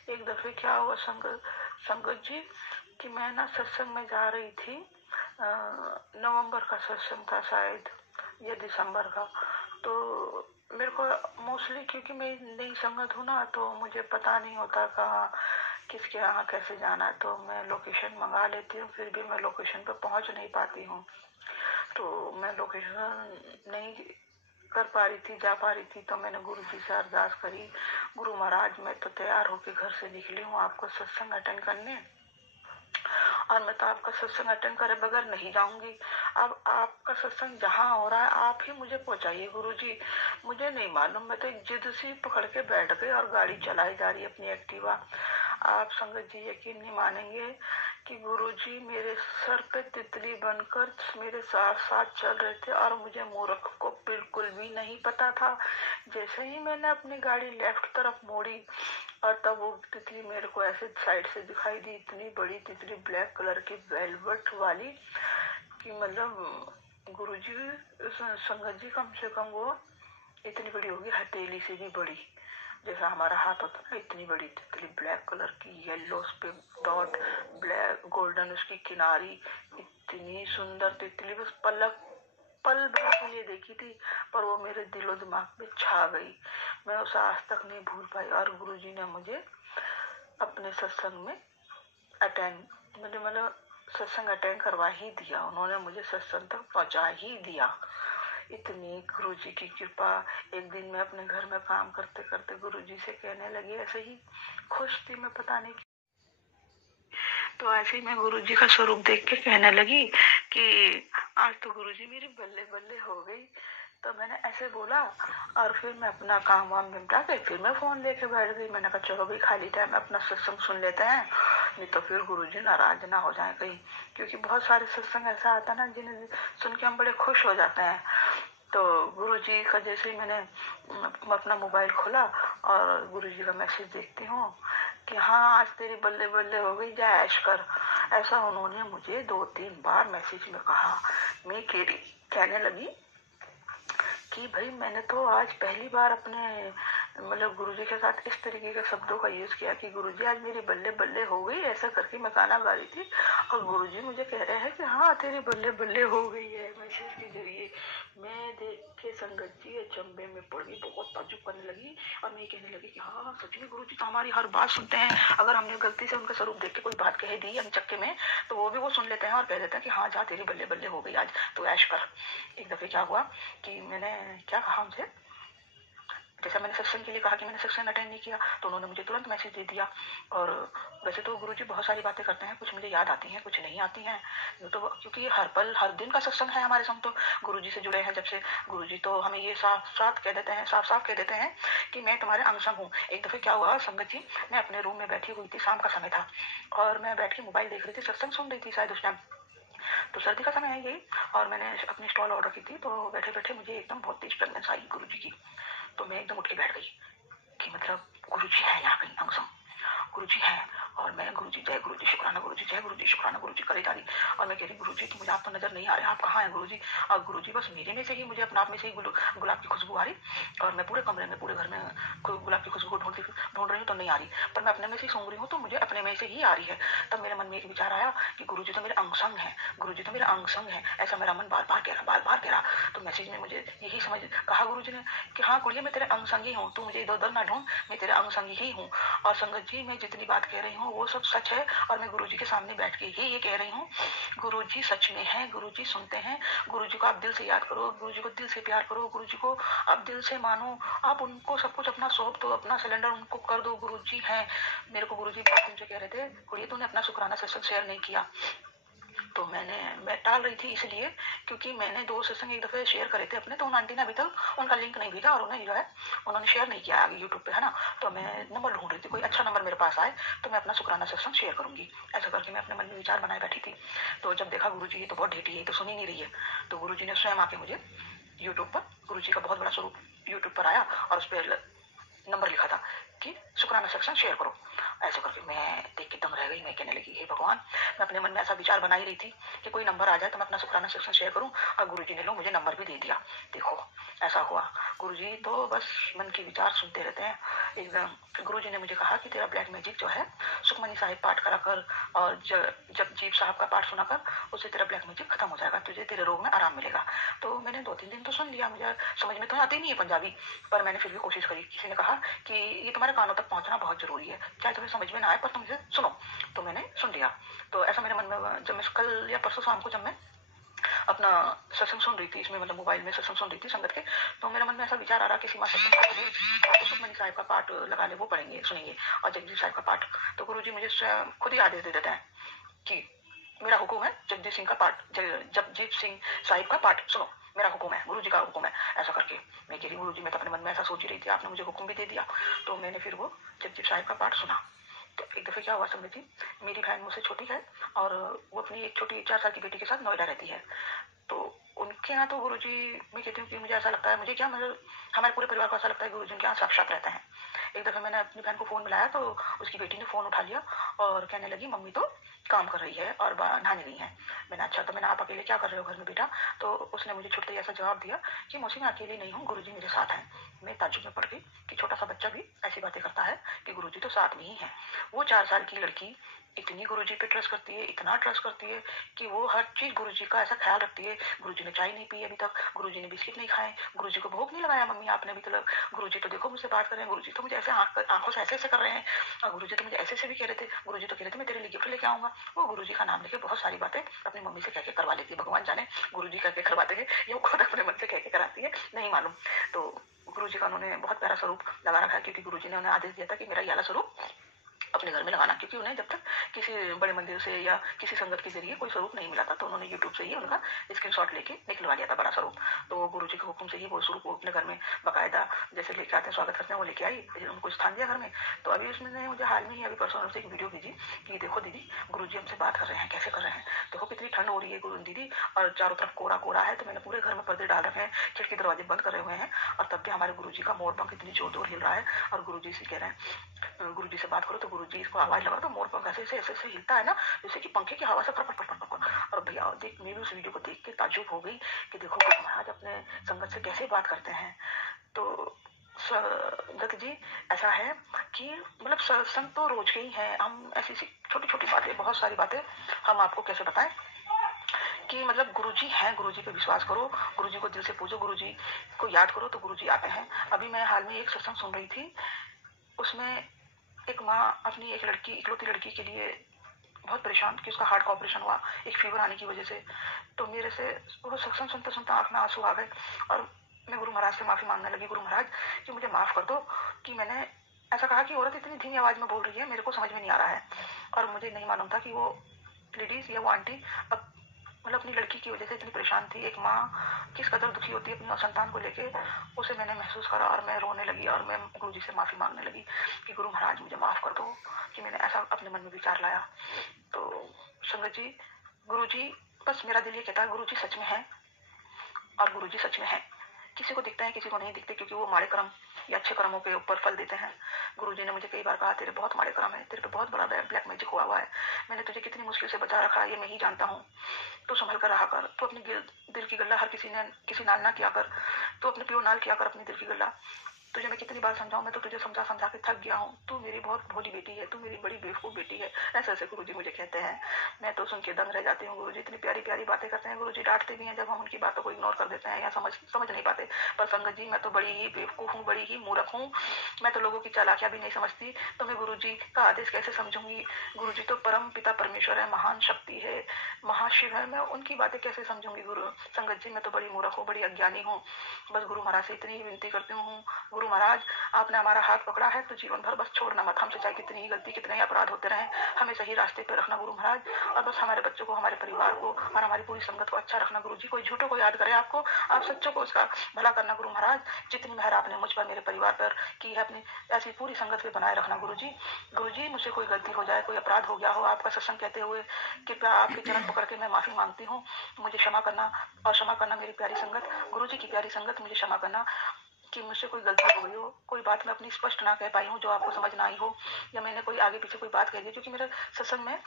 एक दफे क्या हुआ संगत जी कि मैं ना सत्संग में जा रही थी। नवंबर का सत्संग था शायद या दिसंबर का। तो मेरे को मोस्टली क्योंकि मैं नई संगत हूँ ना, तो मुझे पता नहीं होता कहाँ किसके यहाँ कैसे जाना है, तो मैं लोकेशन मंगा लेती हूँ, फिर भी मैं लोकेशन पे पहुँच नहीं पाती हूँ। तो मैं लोकेशन नहीं कर पा रही थी, जा पा रही थी, तो मैंने गुरु जी से अरदास करी, गुरु महाराज मैं तो तैयार होके घर से निकली हूँ आपको सत्संग अटेंड करने, और मैं तो आपका सत्संग अटेंड करे बगैर नहीं जाऊंगी। अब आपका सत्संग जहाँ हो रहा है आप ही मुझे पहुंचाइए गुरुजी। मुझे नहीं मालूम, मैं तो एक जिद सी पकड़ के बैठ गई और गाड़ी चलाई जा रही अपनी एक्टिवा। आप संगत जी यकीन नहीं मानेंगे कि गुरुजी मेरे सर पे तितली बनकर मेरे साथ साथ चल रहे थे और मुझे मूर्ख को बिल्कुल भी नहीं पता था। जैसे ही मैंने अपनी गाड़ी लेफ्ट तरफ मोड़ी और तब वो तितली मेरे को ऐसे साइड से दिखाई दी, इतनी बड़ी तितली ब्लैक कलर की वेलवेट वाली कि मतलब गुरुजी संगत जी कम से कम वो इतनी बड़ी होगी, हथेली से भी बड़ी, जैसा हमारा हाथ होता है, इतनी बड़ी तितली ब्लैक कलर की, येलो उस पे डॉट, ब्लैक गोल्डन उसकी किनारी, इतनी सुंदर तितली बस पल भर के लिए देखी थी, पर वो मेरे दिलो दिमाग में छा गई। मैं उसे आज तक नहीं भूल पाई। और गुरुजी ने मुझे अपने सत्संग में मतलब सत्संग अटेंड करवा ही दिया, उन्होंने मुझे सत्संग तक पहुंचा ही दिया। इतनी गुरुजी की कृपा। एक दिन मैं अपने घर में काम करते करते गुरुजी से कहने लगी, ऐसे ही खुश थी मैं, पता नहीं, तो ऐसे ही मैं गुरुजी का स्वरूप देख के कहने लगी कि आज तो गुरुजी मेरी बल्ले बल्ले हो गई। तो मैंने ऐसे बोला और फिर मैं अपना काम वाम निपटा के फिर मैं फोन लेके बैठ गई। मैंने कहा चलो भाई खाली टाइम में अपना सत्संग सुन लेते हैं, नहीं तो फिर गुरुजी नाराज ना हो जाए कहीं, क्योंकि बहुत सारे सत्संग ऐसा आता है ना जिन्हें सुन के हम बड़े खुश हो जाते हैं। तो गुरुजी का जैसे ही मैंने अपना मोबाइल खोला और गुरुजी का मैसेज देखती हूँ कि हाँ आज तेरी बल्ले बल्ले हो गई, जा ऐश कर, ऐसा उन्होंने मुझे 2-3 बार मैसेज में कहा। मैं कहने लगी कि भाई मैंने तो आज पहली बार अपने मतलब गुरुजी के साथ इस तरीके के शब्दों का यूज किया कि गुरुजी आज मेरी बल्ले बल्ले हो गई, ऐसा करके मैं गाना गा रही थी और गुरुजी मुझे कह रहे हैं कि हाँ तेरी बल्ले बल्ले हो गई है मैसेज के जरिए। मैं देख के संगत जी अचंभे में पड़ गई, बहुत ताज्जुब करने लगी और मैं कहने लगी कि हाँ सच में गुरुजी तो हमारी हर बात सुनते हैं। अगर हमने गलती से उनका स्वरूप देख के कोई बात कह दी हम चक्के में, तो वो भी वो सुन लेते हैं और कह देते हैं कि हाँ जा तेरी बल्ले बल्ले हो गई आज, तो ऐश कर। एक दफे क्या हुआ कि मैंने क्या कहा उनसे, जैसा मैंने सत्संग के लिए कहा कि मैंने सत्संग अटेंड नहीं किया, तो उन्होंने मुझे तुरंत मैसेज दे दिया। और वैसे तो गुरुजी बहुत सारी बातें करते हैं, कुछ मुझे याद आती हैं कुछ नहीं आती हैं, तो क्योंकि हर पल हर दिन का सत्संग है हमारे संग, तो गुरुजी से जुड़े हैं जब से गुरुजी तो हमें ये साफ साफ कह देते हैं कि मैं तुम्हारे अंग संग हूँ। एक दफे क्या हुआ संगत जी, मैं अपने रूम में बैठी हुई थी, शाम का समय था और मैं बैठ के मोबाइल देख रही थी, सत्संग सुन रही थी शायद उस टाइम, तो सर्दी का समय आई गई और मैंने अपनी स्टॉल ऑर्डर की थी। तो बैठे बैठे मुझे एकदम बहुत तेज प्रेगनेंस आई गुरुजी की, तो मैं एकदम उठ के बैठ गई कि मतलब गुरुजी है यहाँ कहीं, अंग गुरुजी है। और मैं गुरुजी जय गुरुजी शुक्राना गुरुजी जय गुरुजी शुक्राना गुरुजी करे जा रही और मैं कह रही गुरुजी तो मुझे आप तो नजर नहीं आ रहे, आप कहाँ हैं गुरुजी। और गुरुजी बस मेरे में से ही मुझे अपने आप में से ही गुलाब की खुशबू आ रही और मैं पूरे कमरे में पूरे घर में गुलाब की खुशबू ढूंढ रही हूँ तो नहीं आ रही, पर मैं अपने में से ही सूंघ रही हूँ तो मुझे अपने में से ही आ रही है। तब मेरे मन में एक विचार आया कि गुरुजी तो मेरे अंग संग है, गुरुजी तो मेरा अंग संग है, ऐसा मेरा मन बार बार कह रहा। तो मैसेज में मुझे यही समझ कहा गुरुजी ने कि हाँ गुड़िया मैं तेरे अंग संगी हूँ, तू मुझे इधर उधर ना ढूंढ, मैं तेरे अंग संगी ही हूँ। और संगत जी मैं जितनी बात कह रही हूँ वो सब सच है और मैं गुरुजी के सामने बैठ के ही ये कह रही हूँ, गुरुजी सच में है, गुरुजी सुनते हैं, गुरुजी को आप दिल से याद करो, गुरुजी को दिल से प्यार करो, गुरुजी को आप दिल से मानो, आप उनको सब कुछ अपना सौंप दो, अपना सिलेंडर उनको कर दो, गुरुजी है। मेरे को गुरुजी बहुत दिन से कह रहे थे गुड़िया तूने अपना शुक्राना सत्संग शेयर नहीं किया, तो मैं टाल रही थी इसलिए क्योंकि मैंने 2 सत्संग एक दफे शेयर करे थे अपने, तो उन आंटी ने अभी तक उनका लिंक नहीं भेजा और उन्हें जो है उन्होंने शेयर नहीं किया यूट्यूब पे, है ना। तो मैं नंबर ढूंढ रही थी, कोई अच्छा नंबर मेरे पास आए तो मैं अपना शुक्राना सत्संग शेयर करूंगी, ऐसा करके मैं अपने मन में विचार बनाए बैठी थी। तो जब देखा गुरुजी ये तो बहुत ढेटी है, तो सुन ही नहीं रही है, तो गुरुजी ने स्वयं आके मुझे यूट्यूब पर, गुरुजी का बहुत बड़ा स्वरूप यूट्यूब पर आया और उस पर नंबर लिखा था कि शुक्राना सेक्शन शेयर करो। ऐसे करके मैं देख के दम रह गई। मैं कहने लगी, हे भगवान, मैं अपने मन में ऐसा विचार बना ही रही थी कि कोई नंबर आ जाए तो मैं अपना शुक्राना सेक्शन शेयर करूं, और गुरुजी ने लो मुझे नंबर भी दे दिया। देखो ऐसा हुआ। गुरुजी तो बस मन के विचार सुनते रहते हैं एकदम। गुरुजी ने मुझे कहा कि तेरा ब्लैक मैजिक जो है सुखमनी साहिब पाठ करा कर और जगजीत साहब का पाठ सुना कर, उससे तेरा ब्लैक मैजिक खत्म हो जाएगा, तुझे तेरे रोग में आराम मिलेगा। तो मैंने 2-3 दिन तो सुन लिया, मुझे समझ में तो आती नहीं है पंजाबी, पर मैंने फिर भी कोशिश करी। किसी ने कहा कि ये तुम्हारे कानों तक पहुंचना बहुत जरूरी है, चाहे तुम्हें समझ में ना आए पर तुम इसे सुनो। तो मैंने सुन लिया। तो ऐसा मेरे मन में, जब मैं कल या परसों शाम को जब मैं अपना सत्संग सुन रही थी, इसमें मतलब मोबाइल में सत्संग सुन रही थी संगत के, तो मेरे मन में ऐसा विचार आ रहा कि सीमा सत्संग सुखमनी साहिब का पाठ लगा ले, वो पढ़ेंगे सुनेंगे, और जगजीत साहिब का पाठ। तो गुरुजी मुझे खुद ही आदेश दे देते हैं कि मेरा हुक्म है जगजीत सिंह का पाठ, जगजीत सिंह साहिब का पाठ सुनो, मेरा हुक्म है, गुरुजी का हुक्म है। ऐसा करके मैं कह रही गुरुजी, मैं तो अपने मन में ऐसा सोच ही रही थी, आपने मुझे हुक्म भी दे दिया। तो मैंने फिर वो जगजीत साहिब का पाठ सुना। तो एक दफे क्या हुआ समझ जी, मेरी बहन मुझसे छोटी है और वो अपनी एक छोटी 4 साल की बेटी के साथ नोएडा रहती है। तो उनके यहाँ तो गुरुजी, मैं कहती हूँ कि मुझे ऐसा लगता है, मुझे क्या मतलब हमारे पूरे परिवार को ऐसा लगता है गुरुजी उनके यहाँ साक्षात रहते हैं। एक दफे मैंने अपनी बहन को फोन मिलाया तो उसकी बेटी ने फोन उठा लिया और कहने लगी मम्मी तो काम कर रही है और नहाने गई है। मैंने अच्छा, तो मैंने आप अकेले क्या कर रहे हो घर में बेटा? तो उसने मुझे छुट्टे ऐसा जवाब दिया कि मौसी मैं अकेली नहीं हूँ, गुरुजी मेरे साथ हैं। मैं ताज्जुब में पड़ गई कि छोटा सा बच्चा भी ऐसी बातें करता है कि गुरुजी तो साथ में ही है। वो 4 साल की लड़की इतनी गुरुजी पे ट्रस्ट करती है, इतना ट्रस्ट करती है कि वो हर चीज गुरुजी का ऐसा ख्याल रखती है। गुरुजी ने चाय नहीं पी अभी तक, गुरुजी ने बिस्किट नहीं खाए, गुरुजी को भोग नहीं लगाया मम्मी आपने अभी तक, गुरुजी तो देखो मुझसे बात कर रहे हैं, गुरुजी तो मुझे ऐसे आंखों से ऐसे कर रहे हैं, और गुरुजी तो मुझे ऐसे भी कह रहे थे, गुरुजी तो कह रहे थे मैं तेरे लिए गिफ्ट लेके आऊंगा। वो गुरुजी का नाम लेके बहुत सारी बातें अपनी मम्मी से कह के करवा लेती है। भगवान जाने गुरुजी कह के करवाते हैं या खुद अपने मन से कह के कराती है, नहीं मालूम। तो गुरुजी का उन्होंने बहुत प्यारा स्वरूप लगा रखा है, क्योंकि गुरुजी ने उन्हें आदेश दिया था कि मेरा ये वाला स्वरूप अपने घर में लगाना, क्योंकि उन्हें जब तक किसी बड़े मंदिर से या किसी संगत के जरिए कोई स्वरूप नहीं मिला था। तो उन्होंने यूट्यूब से ही उनका स्क्रीनशॉट लेके निकलवा लिया था बड़ा स्वरूप। तो गुरुजी के हुक्म से ही वो स्वरूप अपने घर में बकायदा जैसे लेके आते हैं, स्वागत करते हैं, वो लेके आई, उनको स्थान दिया घर में। तो अभी उसने मुझे हाल में ही अभी परसों से एक वीडियो भेजी कि देखो दीदी गुरुजी हमसे बात कर रहे हैं, कैसे कर रहे हैं, देखो कितनी ठंड हो रही है गुरु दीदी, और चारों तरफ कोरा कोरा है। तो मैंने पूरे घर में पर्दे डाल रखे हैं, खिड़की दरवाजे बंद करे हुए हैं, और तब भी हमारे गुरुजी का मोर पंख इतनी जोर जोर हिल रहा है। और गुरुजी से कह रहे हैं, गुरुजी से बात करो तो गुरुजी इसको आवाज लगा तो मोर पंख ऐसे ऐसे ऐसे हिलता है ना, जैसे कि पंखे की हवा से फट फट फट फट। और भैया देख, मैं भी उस वीडियो को देख के ताज्जुब हो गई कि देखो गुरु महाराज अपने संगत से कैसे बात करते हैं। तो दत्त जी ऐसा है कि मतलब सत्संग तो रोज के ही है, हम ऐसी छोटी छोटी बातें, बहुत सारी बातें हम आपको कैसे बताएं कि मतलब गुरुजी हैं, गुरुजी पे विश्वास करो, गुरुजी को दिल से पूजो, गुरुजी को याद करो तो गुरुजी आते हैं। अभी मैं हाल में एक सत्संग सुन रही थी, उसमें एक माँ अपनी एक लड़की, इकलौती लड़की के लिए बहुत परेशान कि उसका हार्ट का ऑपरेशन हुआ एक फीवर आने की वजह से। तो मेरे से वो सत्संग सुनते सुनते आंख में आंसू आ गए और मैं गुरु महाराज से माफी मांगने लगी, गुरु महाराज कि मुझे माफ कर दो कि मैंने ऐसा कहा कि औरत इतनी धीमी आवाज में बोल रही है, मेरे को समझ में नहीं आ रहा है। और मुझे नहीं मालूम था कि वो लेडीज या वो आंटी अब मतलब अपनी लड़की की वजह से इतनी परेशान थी। एक माँ किस कदर दुखी होती है अपनी संतान को लेके, उसे मैंने महसूस करा और मैं रोने लगी और मैं गुरुजी से माफी मांगने लगी कि गुरु महाराज मुझे माफ कर दो कि मैंने ऐसा अपने मन में विचार लाया। तो संगत जी, गुरुजी बस मेरा दिल ये कहता है गुरुजी सच में है और गुरुजी सच में है। किसी को दिखते हैं किसी को नहीं दिखते, क्योंकि वो माड़े कर्म या अच्छे कर्मों के ऊपर फल देते हैं। गुरुजी ने मुझे कई बार कहा तेरे बहुत माड़े कर्म है, तेरे पे बहुत बड़ा ब्लैक मैजिक हुआ है, मैंने तुझे कितनी मुश्किल से बचा रखा है ये मैं ही जानता हूँ, तो संभल कर रहा कर, तो अपनी दिल की गल्ला हर किसी नाल ना किया कर, तो अपने प्यो नाल किया कर अपनी दिल की गल्ला। तुझे मैं कितनी बार समझाऊं, मैं तो तुझे समझा समझा के थक गया हूँ, तू मेरी बहुत भोली बेटी है, तू मेरी बड़ी बेवकूफ बेटी है, ऐसे ऐसे गुरुजी मुझे कहते हैं। मैं तो सुन के दंग रह जाती हूँ। गुरुजी इतनी प्यारी प्यारी बातें करते हैं, गुरुजी डांटते भी हैं जब हम उनकी बातों को इग्नोर कर देते हैं या समझ नहीं पाते। पर संगत जी मैं तो बड़ी ही बेवकूफ हूँ, बड़ी ही मूर्ख हूँ, मैं तो लोगों की चालाकियां भी नहीं समझती, तो मैं गुरुजी का आदेश कैसे समझूंगी? गुरुजी तो परम पिता परमेश्वर है, महान शक्ति है, महाशिव है, मैं उनकी बातें कैसे समझूंगी? गुरु संगत जी मैं तो बड़ी मूर्ख हूँ, बड़ी अज्ञानी हूँ। बस गुरु महाराज से इतनी ही विनती करती हूँ, गुरु महाराज आपने हमारा हाथ पकड़ा है तो जीवन भर बस छोड़ना मत, हमसे चाहे कितनी ही गलती कितने ही अपराध होते रहे, हमें सही रास्ते पे रखना गुरु महाराज, और बस हमारे बच्चों को, हमारे परिवार को और हमारी पूरी संगत को अच्छा रखना गुरु जी। कोई झूठों को याद करे आपको, आप सच्चों को उसका भला करना गुरु महाराज। जितनी मेहर आपने मुझ पर, मेरे परिवार पर की है, अपनी ऐसी पूरी संगत पे बनाए रखना गुरु जी। गुरु जी मुझसे कोई गलती हो जाए, कोई अपराध हो गया हो, आपका सत्संग कहते हुए कृपया आपके चरण पकड़ के मैं माफी मांगती हूँ, मुझे क्षमा करना, और क्षमा करना मेरी प्यारी संगत, गुरु जी की प्यारी संगत, मुझे क्षमा करना कि मुझसे कोई गलती हो गई हो, कोई बात मैं अपनी स्पष्ट ना कह पाई हूँ जो आपको समझ ना आई हो, या मैंने कोई आगे पीछे कोई बात कह दी, क्योंकि मेरा सत्संग में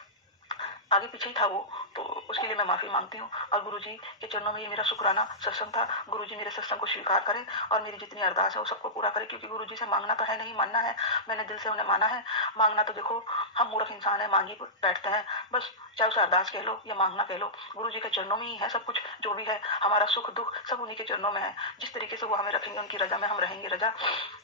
आगे पीछे ही था वो, तो उसके लिए मैं माफी मांगती हूँ। और गुरुजी के चरणों में ये मेरा शुक्राना सत्संग था। गुरुजी मेरे सत्संग को स्वीकार करें और मेरी जितनी अरदास है वो सबको पूरा करें, क्योंकि गुरुजी से मांगना तो है नहीं, मानना है। मैंने दिल से उन्हें माना है। मांगना तो देखो हम मूर्ख इंसान है, मांगी बैठते हैं बस, चाहे उसे अरदास कह लो या मांगना कह लो, गुरुजी के चरणों में ही है सब कुछ। जो भी है हमारा सुख दुख सब उन्हीं के चरणों में है। जिस तरीके से वो हमें रखेंगे उनकी रजा में हम रहेंगे रजा।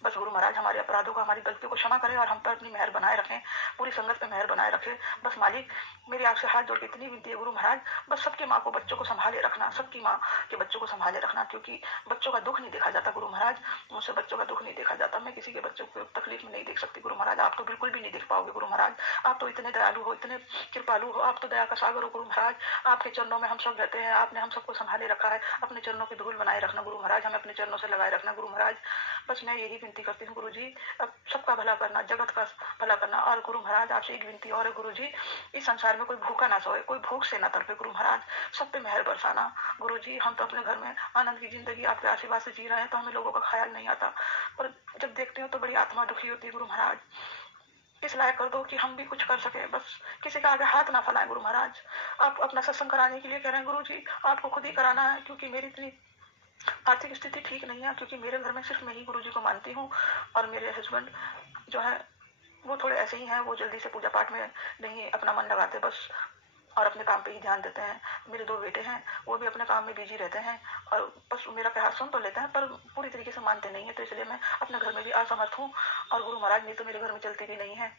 बस गुरु महाराज हमारे अपराधों को, हमारी गलतियों को क्षमा करें और हम पर अपनी मेहर बनाए रखें, पूरी संगत पे मेहर बनाए रखें। बस मालिक मेरी आपसे हाथ जोड़ के इतनी विनती है गुरु महाराज, बस सबकी माँ को बच्चों को संभाले रखना, सबकी माँ के बच्चों को संभाले रखना, क्योंकि बच्चों का दुख नहीं देखा जाता गुरु महाराज, मुझसे बच्चों का दुख नहीं देखा जाता। मैं किसी के बच्चों को तकलीफ में नहीं देख सकती गुरु महाराज, आप तो बिल्कुल भी नहीं देख पाओगे गुरु महाराज। आप तो इतने दयालु हो, इतने कृपालु हो, आप तो दया का सागर हो गुरु महाराज। आपके चरणों में हम सब रहते हैं, आपने हम सबको संभाले रखा है। अपने चरणों की धूल बनाए रखना गुरु महाराज, हमें अपने चरणों से लगाए रखना गुरु महाराज। बस मैं यही विनती करती हूँ गुरु जी, अब सबका भला करना, जगत का भला करना। और गुरु महाराज आपसे एक विनती और है गुरु जी, इस संसार में कोई भूखा ना सोए, कोई भूख से ना तड़पे गुरु महाराज, सब पे मेहर बरसाना गुरु जी। हम तो अपने घर में आनंद की जिंदगी आपके आशीर्वाद से जी रहे हैं, तो हमें लोगों का ख्याल नहीं आता, पर जब देखते हो तो बड़ी आत्मा दुखी होती है गुरु महाराज। इस लायक कर दो कि हम भी कुछ कर सके, बस किसी का आगे हाथ ना फैलाएं गुरु महाराज। आप अपना सत्संग कराने के लिए कह रहे हैं गुरु जी, आपको खुद ही कराना है, क्योंकि मेरी इतनी आर्थिक स्थिति ठीक नहीं है, क्योंकि मेरे घर में सिर्फ मैं ही गुरु जी को मानती हूँ, और मेरे हस्बैंड जो है वो थोड़े ऐसे ही हैं, वो जल्दी से पूजा पाठ में नहीं अपना मन लगाते बस, और अपने काम पे ही ध्यान देते हैं। मेरे 2 बेटे हैं, वो भी अपने काम में बिजी रहते हैं, और बस मेरा प्यार सुन तो लेते हैं पर पूरी तरीके से मानते नहीं है, तो इसलिए मैं अपने घर में भी असमर्थ हूँ। और गुरु महाराज नहीं तो मेरे घर में चलती भी नहीं है।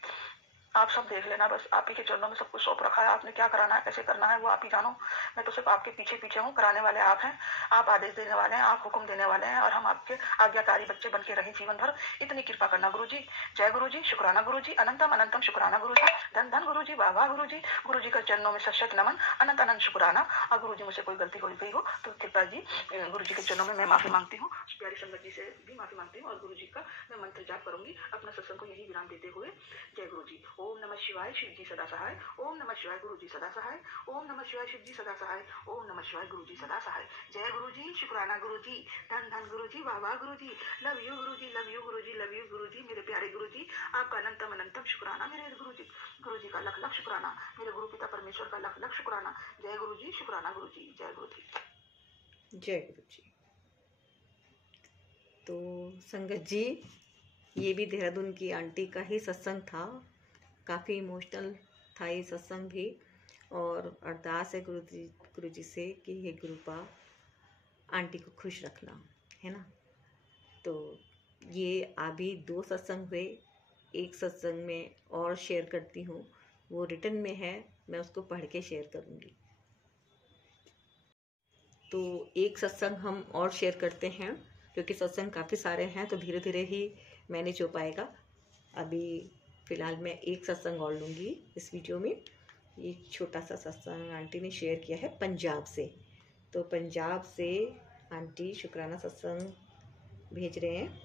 आप सब देख लेना, बस आप ही के चरणों में सब कुछ सौंप रखा है। आपने क्या कराना है, कैसे करना है, वो आप ही जानो। मैं तो सिर्फ आपके पीछे पीछे हूँ, कराने वाले आप हैं, आप आदेश देने वाले हैं, आप हुक्म देने वाले हैं, और हम आपके आज्ञाकारी बच्चे बन के रहे जीवन भर। इतनी कृपा करना गुरु जी। जय गुरु जी, शुक्राना गुरु जी, अनंतम अनंतम शुक्राना गुरु जी, धन धन गुरु जी, वाह वाह गुरु जी। गुरु जी के चरणों में सशत नमन, अनंत अनंत शुक्राना। और गुरु जी मुझसे कोई गलती हो गई हो तो कृपा जी गुरु जी के चरणों में मैं माफी मांगती हूँ, प्यारी संगत जी से भी माफी मांगती हूँ, और गुरु जी का मैं मंत्र जाप करूंगी अपना सत्संग को यही विराम देते हुए। जय गुरु जी। ओम नमः शिवाय, शिव जी सदा सहाय। ओम नमः शिवाय, गुरु जी सदा सहाय। ओम नमः शिवाय, शिव जी सदा सहाय। ओम नमः शिवाय, गुरु जी सदा सहाय। जय गुरु जी, शुक्राना गुरु जी, धन धन गुरु जी, वाह वाह गुरु जी, love you Guru ji, love you Guru ji, love you गुरु जी। मेरे प्यारे गुरु जी, आपका अनंतम अनंतम शुक्राना। मेरे गुरु जी का लख लख शुक्राना, मेरे गुरु पिता परमेश्वर का लख लख शुक्राना। जय गुरु जी, शुक्राना गुरु जी, जय गुरु जी, जय गुरु जी। तो संगत जी, ये भी देहरादून की आंटी का ही सत्संग था, काफ़ी इमोशनल था ये सत्संग भी, और अरदास है गुरु जी से कि हे गुरुपा आंटी को खुश रखना, है ना। तो ये अभी 2 सत्संग हुए, एक सत्संग में और शेयर करती हूँ, वो रिटर्न में है, मैं उसको पढ़ के शेयर करूँगी। तो एक सत्संग हम और शेयर करते हैं, क्योंकि सत्संग काफ़ी सारे हैं तो धीरे धीरे ही मैनेज हो पाएगा। अभी फ़िलहाल मैं एक सत्संग और लूँगी इस वीडियो में। एक छोटा सा सत्संग आंटी ने शेयर किया है पंजाब से, तो पंजाब से आंटी शुक्राना सत्संग भेज रहे हैं,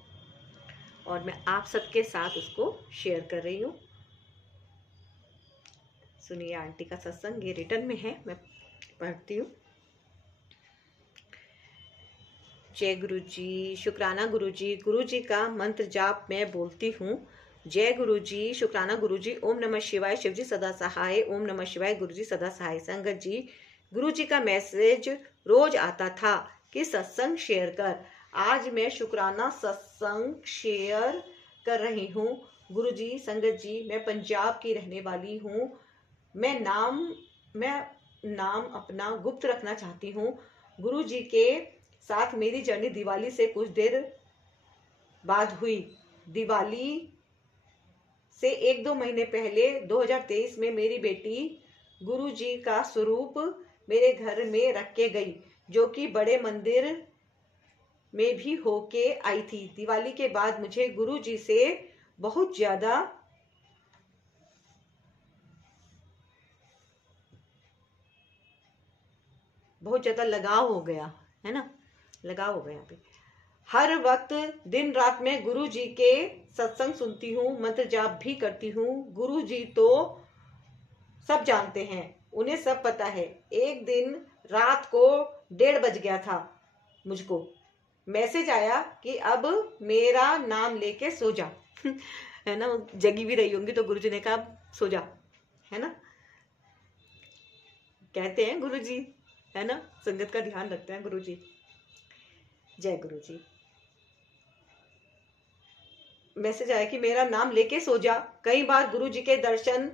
और मैं आप सबके साथ उसको शेयर कर रही हूँ। सुनिए आंटी का सत्संग, ये रिटर्न में है, मैं पढ़ती हूँ। जय गुरु जी, शुक्राना गुरु जी। गुरु जी का मंत्र जाप मैं बोलती हूँ। जय गुरु जी, शुक्राना गुरु जी। ओम नमः शिवाय, शिव जी सदा सहाय। ओम नमः शिवाय, गुरु जी सदा सहाय। संगत जी, गुरु जी का मैसेज रोज आता था कि सत्संग शेयर कर। आज मैं शुक्राना सत्संग शेयर कर रही हूँ। गुरु जी, संगत जी, मैं पंजाब की रहने वाली हूँ। मैं नाम अपना गुप्त रखना चाहती हूँ। गुरु जी के साथ मेरी जर्नी दिवाली से कुछ देर बाद हुई। दिवाली से 1-2 महीने पहले 2023 में मेरी बेटी गुरु जी का स्वरूप मेरे घर में रख के गई, जो कि बड़े मंदिर में भी होके आई थी। दिवाली के बाद मुझे गुरु जी से बहुत ज्यादा लगाव हो गया, है ना, लगाव हो गया यहाँ पे। हर वक्त दिन रात में गुरु जी के सत्संग सुनती हूँ, मंत्र जाप भी करती हूँ। गुरु जी तो सब जानते हैं, उन्हें सब पता है। एक दिन रात को 1:30 बज गया था मुझको। मैसेज आया कि अब मेरा नाम लेके सो जा। है ना, जगी भी रही होंगी तो गुरुजी ने कहा सो जा, है ना, कहते हैं गुरुजी, है ना, संगत का ध्यान रखते हैं गुरुजी। जय गुरुजी। मैसेज आया कि मेरा नाम लेके सो जा। कई बार गुरुजी के दर्शन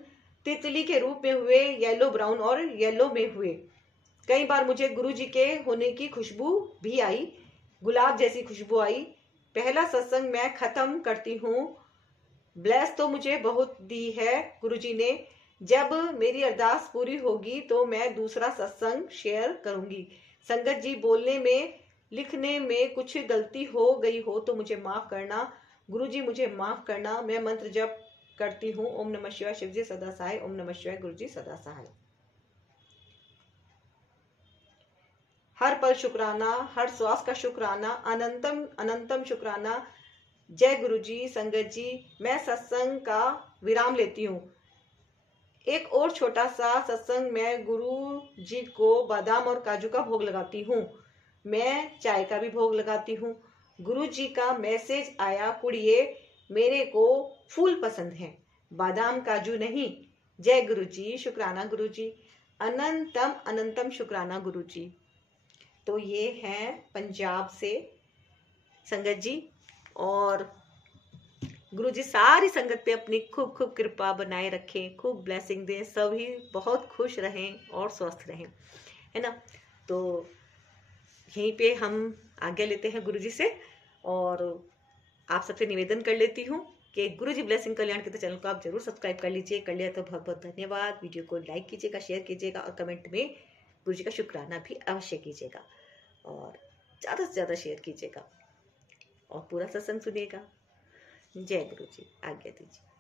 तितली के रूप में हुए, येलो ब्राउन और येलो में हुए। कई बार मुझे गुरुजी के होने की खुशबू भी आई, गुलाब जैसी खुशबू आई। पहला सत्संग मैं खत्म करती हूँ। ब्लेस तो मुझे बहुत दी है गुरुजी ने। जब मेरी अरदास पूरी होगी तो मैं दूसरा सत्संग शेयर करूंगी। संगत जी, बोलने में लिखने में कुछ गलती हो गई हो तो मुझे माफ करना। गुरुजी मुझे माफ करना। मैं मंत्र जप करती हूँ। ओम नमः शिवाय, शिवजी सदा सहाय। ओम नमः शिवाय, गुरुजी सदा सहाय। हर पल शुक्राना, हर श्वास का शुक्राना, अनंतम अनंतम शुक्राना। जय गुरुजी। संगत जी, मैं सत्संग का विराम लेती हूँ। एक और छोटा सा सत्संग, मैं गुरु जी को बादाम और काजू का भोग लगाती हूँ। मैं चाय का भी भोग लगाती हूँ। गुरु जी का मैसेज आया, कुड़िए मेरे को फूल पसंद है, बादाम काजू नहीं। जय गुरु जी। शुक्राना गुरु जी, अनंतम अनंतम शुक्राना गुरु जी। तो ये हैं पंजाब से संगत जी, और गुरु जी सारी संगत पे अपनी खूब खूब कृपा बनाए रखें, खूब ब्लेसिंग दें, सभी बहुत खुश रहें और स्वस्थ रहें, है ना। तो यहीं पे हम आज्ञा लेते हैं गुरु जी से, और आप सबसे निवेदन कर लेती हूँ कि गुरु जी ब्लेसिंग कल्याण के चैनल को आप जरूर सब्सक्राइब कर लीजिए। कर लिया तो बहुत बहुत धन्यवाद। वीडियो को लाइक कीजिएगा, शेयर कीजिएगा, और कमेंट में गुरु जी का शुक्राना भी अवश्य कीजिएगा, और ज़्यादा से ज़्यादा शेयर कीजिएगा, और पूरा सत्संग सुनिएगा। जय गुरु जी। आज्ञा दीजिए।